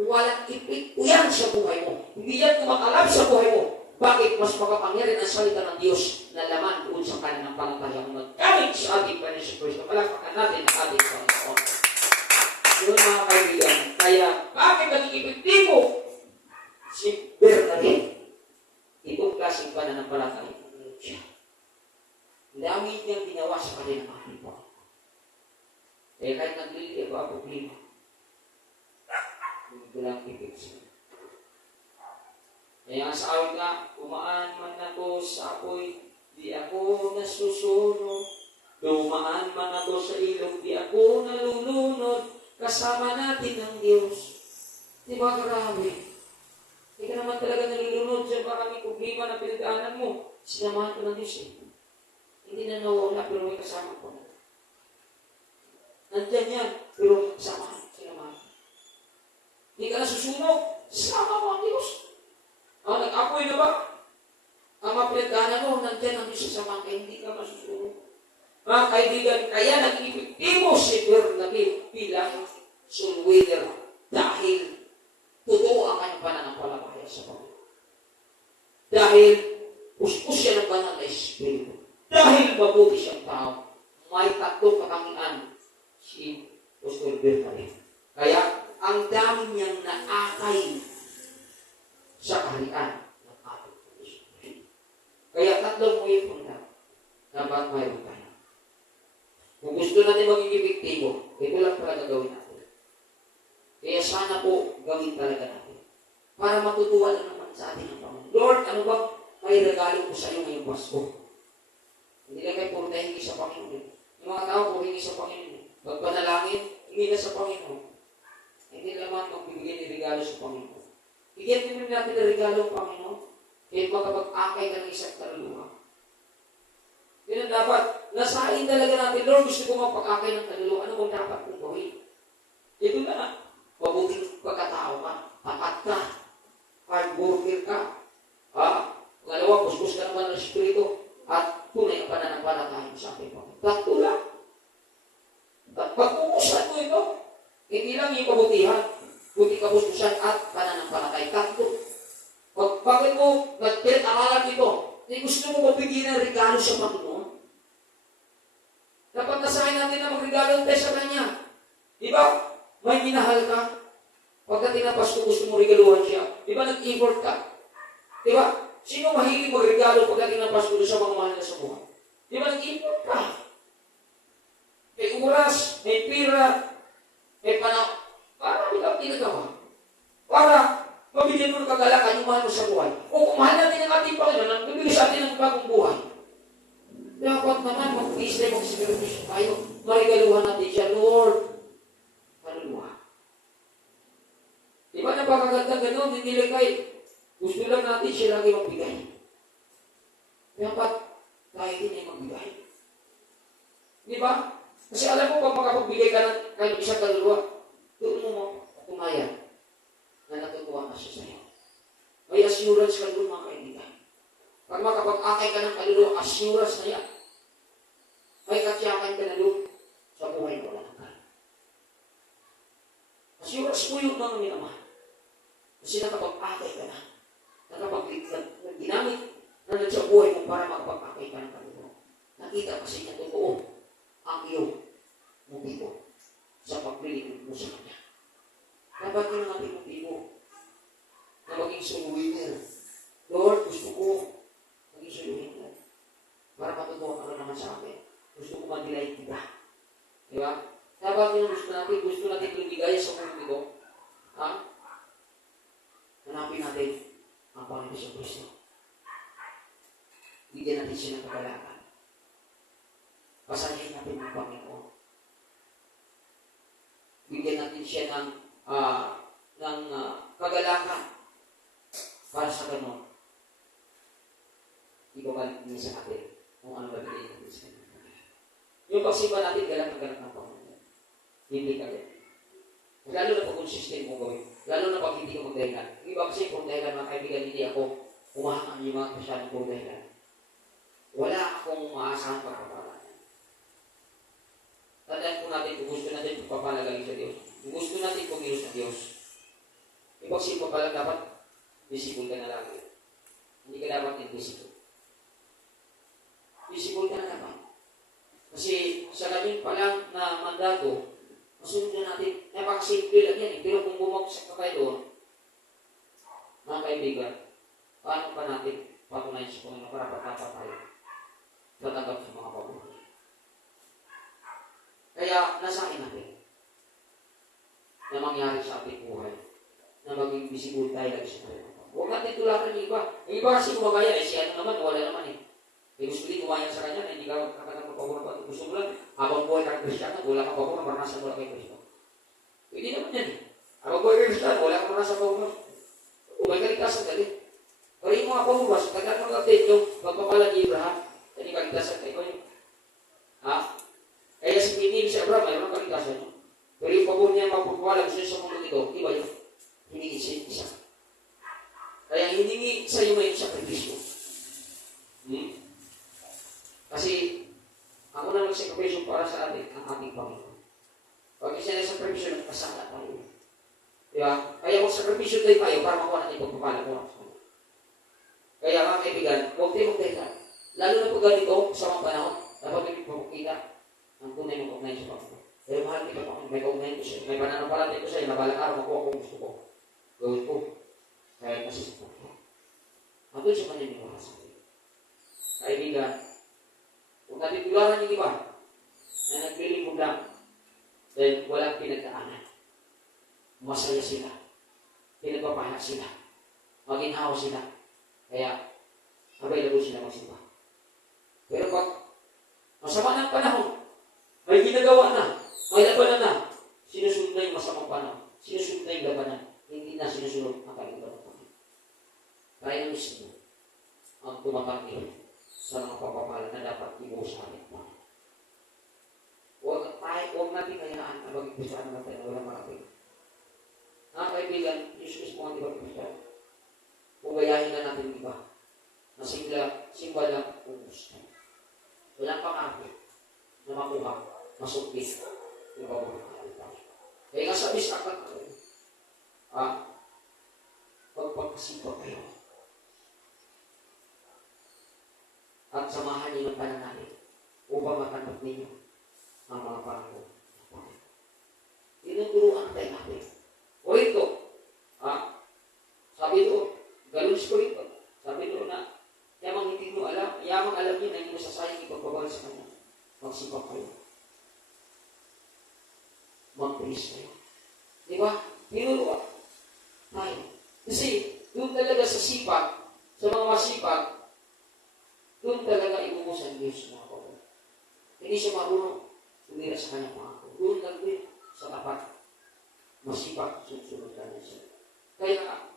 walang ipit yan sa buhay mo. Hindi yan kumakalab sa buhay mo. Bakit? Mas makapangyari ang salita ng Diyos na laman doon sa pananampalataya mo nagkamit sa ating Panginoon Kristo. Palakpakan natin ang ating Panginoon. Yun mga kaibigan. Kaya, bakit naging epektibo si Bernabe? Itong klaseng pananampalataya ng siya. Dami niyang ginawa sa kanila ng ating Panginoon. Kaya kahit nagliliya ba ang problema, hindi ko lang ipiksin. Kaya sa awit nga, umaan man ako sa apoy, di ako nasusunog. Dumaan man ako sa ilog, di ako nalulunod. Kasama natin ang Diyos. Di ba grabe? Hindi ka naman talaga nalulunod sa maraming problema na pinagdaanan mo. Sinamahan ko ng Diyos eh. Hindi na nawala, pero may kasama ko. Nandyan yan, pero kasama, sinamahan. Hindi ka nasusunog, sama mo ang Diyos. Nag-apoy na ba? Ang mga pinagdaanan mo, nandyan ang Diyos sa mga hindi ka masusunod. Mga kaibigan, kaya naging epektibo si Bernabe bilang soul winner dahil totoo ang kanyang pananampalataya sa Panginoon. Espiritu. Dahil mabuti siyang tao, may tatlong katangian si Apostol Bertale. Kaya, ang dami niyang naakay sa kaharian ng ating Diyos. Kaya tatlong way punta dapat mayroon tayo. Kung gusto natin maging epektibo, ito lang talaga gawin natin. Kaya sana po gawin talaga natin. Para matutuwa na naman sa atin ang Panginoon. Lord, ano ba may regalo ko sa iyo ngayong Pasko? Hindi lang kayo puro tayo hingi sa Panginoon. Yung mga tao po hingi sa Panginoon. Magpanalangin, hingi na sa Panginoon. Hindi naman magbibigay ng regalo sa Panginoon. Bigyan din natin ng regalo ang Panginoon. Kaya makapag-akay ka ng isang kaluluwa. Yun ang dapat. Nasain talaga natin, Lord, gusto ko mapag-akay ng kaluluwa. Ano bang dapat kong gawin? Ito na. Mabuting pagkatao ka. Tapat ka. Hard worker ka. Pangalawa, puspos ka naman ng Espiritu. At tunay ang pananampalataya sa ating Panginoon. Tatlo lang. At pag-uusan mo ito, hindi lang yung kabutihan, kundi kapustusan at pananampalataya. Tatlo. Bakit mo nagpinag-aralan ito? Hindi gusto mo mabigyan ng regalo sa Panginoon? Dapat nasahin natin na magregalo tayo sa Kanya. Di ba? May minahal ka. Pagdating na Pasko, gusto mo regaluhan siya. Di ba nag-effort ka? Di ba? Sino mahilig magregalo pagdating ng Pasko sa mga mahal na sa buhay? Di ba nag-effort ka? May oras, may pira, may panahon. Para hindi ginagawa. Para mabigyan mo ng kagalakan yung mahal mo sa buhay. Kung mahal natin ang ating Panginoon, bibigay sa atin ng bagong buhay. Dapat naman mag-isla, mag-siguramisyon tayo. Marigaluhan natin siya, Lord. Kaluluwa. Di ba napakaganda gano'n? Hindi lang kayo. Gusto lang natin siya lagi magbigay. Dapat tayo din ay magbigay. Di ba? Kasi alam mo, pag makapagbigay ka ng isang kaluluwa, doon mo kumayan na natutuwa ka siya sa'yo. May assurance ka doon, mga kaibigan. Pag makapag-akay ka ng kaluluwa, assurance na yan. May katiyakan ka na doon sa buhay mo lang. Assurance mo yun, mga minamahal. Kasi nakapag-akay ka na. Ginamit na lang sa buhay mo para makapag-akay ka ng kaluluwa. Nakita kasi niya totoo ang iyong motibo sa paglilingkod mo sa Kanya. Dapat yun ang ating motibo na maging soul winner. Lord, gusto ko maging soul winner para matutuwa ka naman sa akin. Gusto ko mag-delight kita. Di ba? Dapat yun gusto natin lumigaya sa mundo ko. Hanapin natin ang Panginoon sa Kristo. Bigyan natin siya ng kagalakan. Pasahin natin ang Panginoon. Bigyan natin siya ng kagalakan para sa ganun. Ibabalik niya sa atin kung ano ba bigyan natin sa kanya. Yung pagsipa natin, galak ng Panginoon. Hindi ka yan. Lalo na pag consistent mo gawin. Lalo na pag hindi ka magdahilan. Iba kasi kung dahilan, mga kaibigan, hindi ako umahangang yung mga kasyadong kung dahilan. Wala akong maasahang pagpapala. Tandaan po natin kung gusto natin pagpapalagay sa Diyos. Kung gusto natin pumilos sa Diyos. Ipagsipa pa lang dapat, visible ka na lagi. Hindi ka dapat invisible. Visible ka na dapat. Kasi sa galing pa lang na mandato, masunod na natin, napakasimple lang yan eh. Pero kung bumagsak ka kayo doon, mga kaibigan, paano pa natin patunayan sa Panginoon para patapat tayo? Tatanggap sa mga pabuhay. Kaya, nasa akin natin na mangyari sa ating buhay na maging visible tayo lang sa Panginoon. Huwag natin tulakan yung iba. Yung iba kasi kumagaya eh, siya naman, wala naman eh. Eh gusto din kumayan sa kanya na hindi ka katagang magpapuro pa. Gusto mo lang, habang buhay ka Kristiyano, wala kang papuro, maranasan mo lang kay Kristo. Pwede naman yan eh. Habang buhay ka Kristiyano, wala kang maranasan papuro. Kung may kaligtasan ka din. Pero yung mga pamuras, tagal mga update yung magpapalan ni Abraham, yan yung kaligtasan kayo yun. Kaya si pinili si Abraham, mayroon ang kaligtasan yun. Pero yung papuro niya magpapalan, gusto sa mundo ito, iba yun. Hiningi siya isa. Kaya hiningi sa iyo ngayon sakripisyo. Kasi, ako na nagsakripisyo para sa atin, ang ating Panginoon. Pag isa na sakripisyo, nagkasala tayo. Diba? Kaya kung sakripisyo tayo para makuha natin pagpapala ko. Kaya mga kaibigan, huwag tayo magdahilan. Lalo na pag ganito, sa mga panahon, dapat hindi papakita ang tunay mong kaugnayan sa Panginoon. Pero mahal kita pa, may kaugnayan ko sa'yo, may pananampalataya ko sa'yo, na balang araw makuha kung gusto ko. Gawin ko. Kaya kasi sa Panginoon. Andun sa kanya niwala sa akin. Kaibigan, kung natitularan yung iba, na naglilingkod lang, dahil walang pinagdaanan, masaya sila, pinagpapahanap sila, maginhawa sila, kaya available sila magsimba. Pero pag masama ng panahon, may ginagawa na, may labanan na, sinusunod na yung masamang panahon, sinusunod na yung labanan, hindi na sinusunod ang kalimutan ng Panginoon. Kaya mismo ang tumatanggi sa mga papapala na dapat ibuo sa amin. Huwag natin kayaan na mag-ipusan natin na walang marapin. Mga kaibigan, Jesus mo ang iba Kristiyan. Ugayahin na natin iba. Na simba lang kung gusto. Walang pangako na makuha, masuklis, yung pagpapakalitan. Kaya nga sabi sa akin, pagpagkasipa kayo. At samahan niyo ng pananalig upang matanggap ninyo ang mga pangako. Tinuturuan tayo natin. O ito, sabi ito, galuns ko ito. Sabi ito na, yamang hindi mo alam, yamang alam niyo na hindi mo sasayang ipagpabal sa kanya. Magsipag kayo. Mag-praise kayo. Di ba? Tinuruan tayo. Kasi, doon talaga sa sipag, sa mga masipag, doon talaga ibubusan ang Diyos mga kapatid. Hindi siya marunong tumira sa kanyang pangako. Doon lang din sa tapat. Masipag, susunod ka niya siya. Kaya,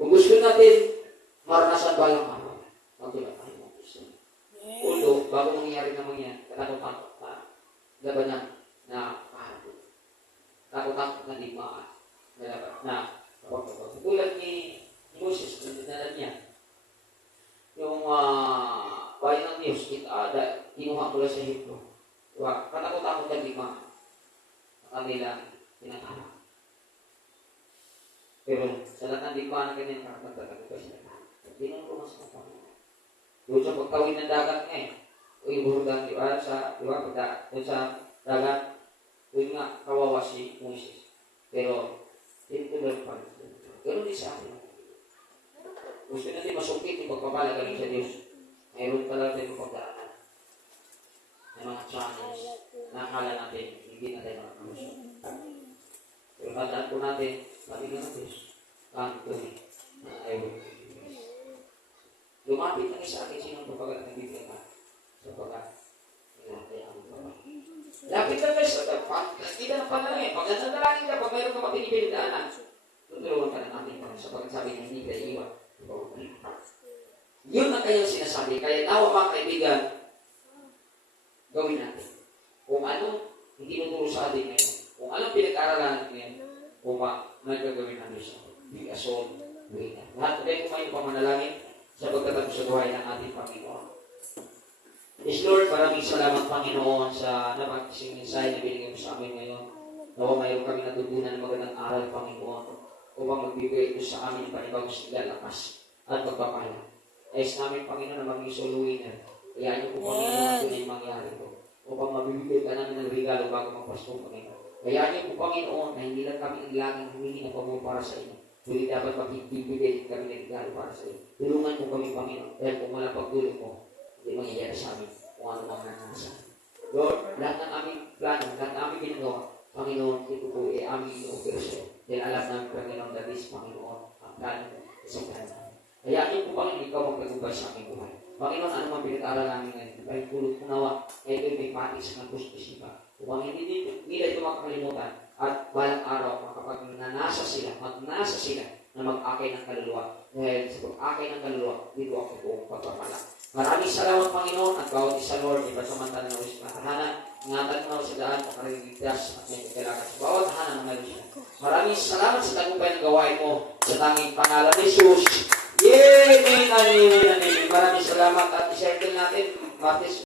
kung gusto natin maranasan balang araw, magtulad tayo ng Diyos. Although, bago mangyari naman yan, takot-takot na labanan na kaharapin. Takot-takot na digmaan na laban na kapag-kapag. Tulad ni Moses, nanalan niya, yung bayan ng Diyos, kinuha mula sa Hebrew. Diba? Katakot-takot na digmaan na kanilang pinakaharap. Pero sa lahat ng digmaan na ganyan, kakatagtagan ko siya. Hindi nang rumas ng Panginoon. Doon sa pagtawid ng dagat ngayon, o yung burugan, di ba? Doon sa dagat, doon nga kawawa si Moses. Pero, dito lang pa. Ganun din sa akin. Gusto natin masungkit yung pagpapala galing sa Diyos. Mayroon talaga tayo pagdaanan. May mga challenge na akala natin, hindi na tayo makakalusot. Pero tandaan po natin, sabi nga ng Diyos, kanto na ayaw. Lumapit na sa akin sinong papagat ng Biblia ka sa pagat. Lapit na kayo sa dapat. Hindi na panalangin. Pag nasanalangin ka, pag mayroon ka mapinipilitaanan, tutulungan ka na natin sapagkat sabi niya, hindi ka iiwan. Yun ang kanyang sinasabi. Kaya nawa mga kaibigan, gawin natin. Kung ano, hindi nuturo sa atin ngayon. Kung anong pinag-aralan natin ngayon, kung nagagawin natin siya. Be a soul winner. Lahat tayo kumain pa manalangin sa pagkatapos sa buhay ng ating Panginoon. Yes, Lord, maraming salamat, Panginoon, sa napakising mensahe na binigay mo sa amin ngayon. Nawa mayroon kami natutunan ng magandang aral, Panginoon, upang magbibigay ito sa amin ng panibagong lakas at pagpapala. Ayos namin, Panginoon, na maging soul winner. Kaya niyo po, Panginoon, na ito na yung mangyari ito. Upang mabibigay ka namin ng regalo bago magpasko, Panginoon. Kaya niyo po, Panginoon, na hindi lang kami ang laging humingi ng pabor para sa inyo. Hindi dapat magbibigay kami ng regalo para sa inyo. Tulungan mo kami, Panginoon. Dahil kung wala pagtulong mo, hindi mangyayari sa amin kung ano ang nanasa. Lord, lahat ng aming plano, lahat ng aming ginagawa, Panginoon, ito po ay aming i-offer sa iyo. Dahil alam namin, Panginoon, that is, Panginoon, ang plano mo sa plano. Kaya niyo po, Panginoon, ikaw ang pagubay sa aming buhay. Panginoon, ano man pinag-aaral namin ngayon, ay tulog kunawa, ito may pati sa ng puso-isipan. Upang hindi nila ito makakalimutan at balang araw, kapag magnasa sila na mag-akay ng kaluluwa. Dahil sa pag-akay ng kaluluwa, dito ako buong pagpapala. Maraming salamat, Panginoon, at bawat isa, Lord, ipasamantala na ulit sa tahanan. Ingatan mo sa daan, pagkariligtas at may kailangan sa bawat tahanan ng mayroon siya. Maraming salamat sa tagumpay ng gawain mo sa tanging pangalan ni Jesus. Yay! Amen! Amen! Maraming salamat at i-circle natin, Martis.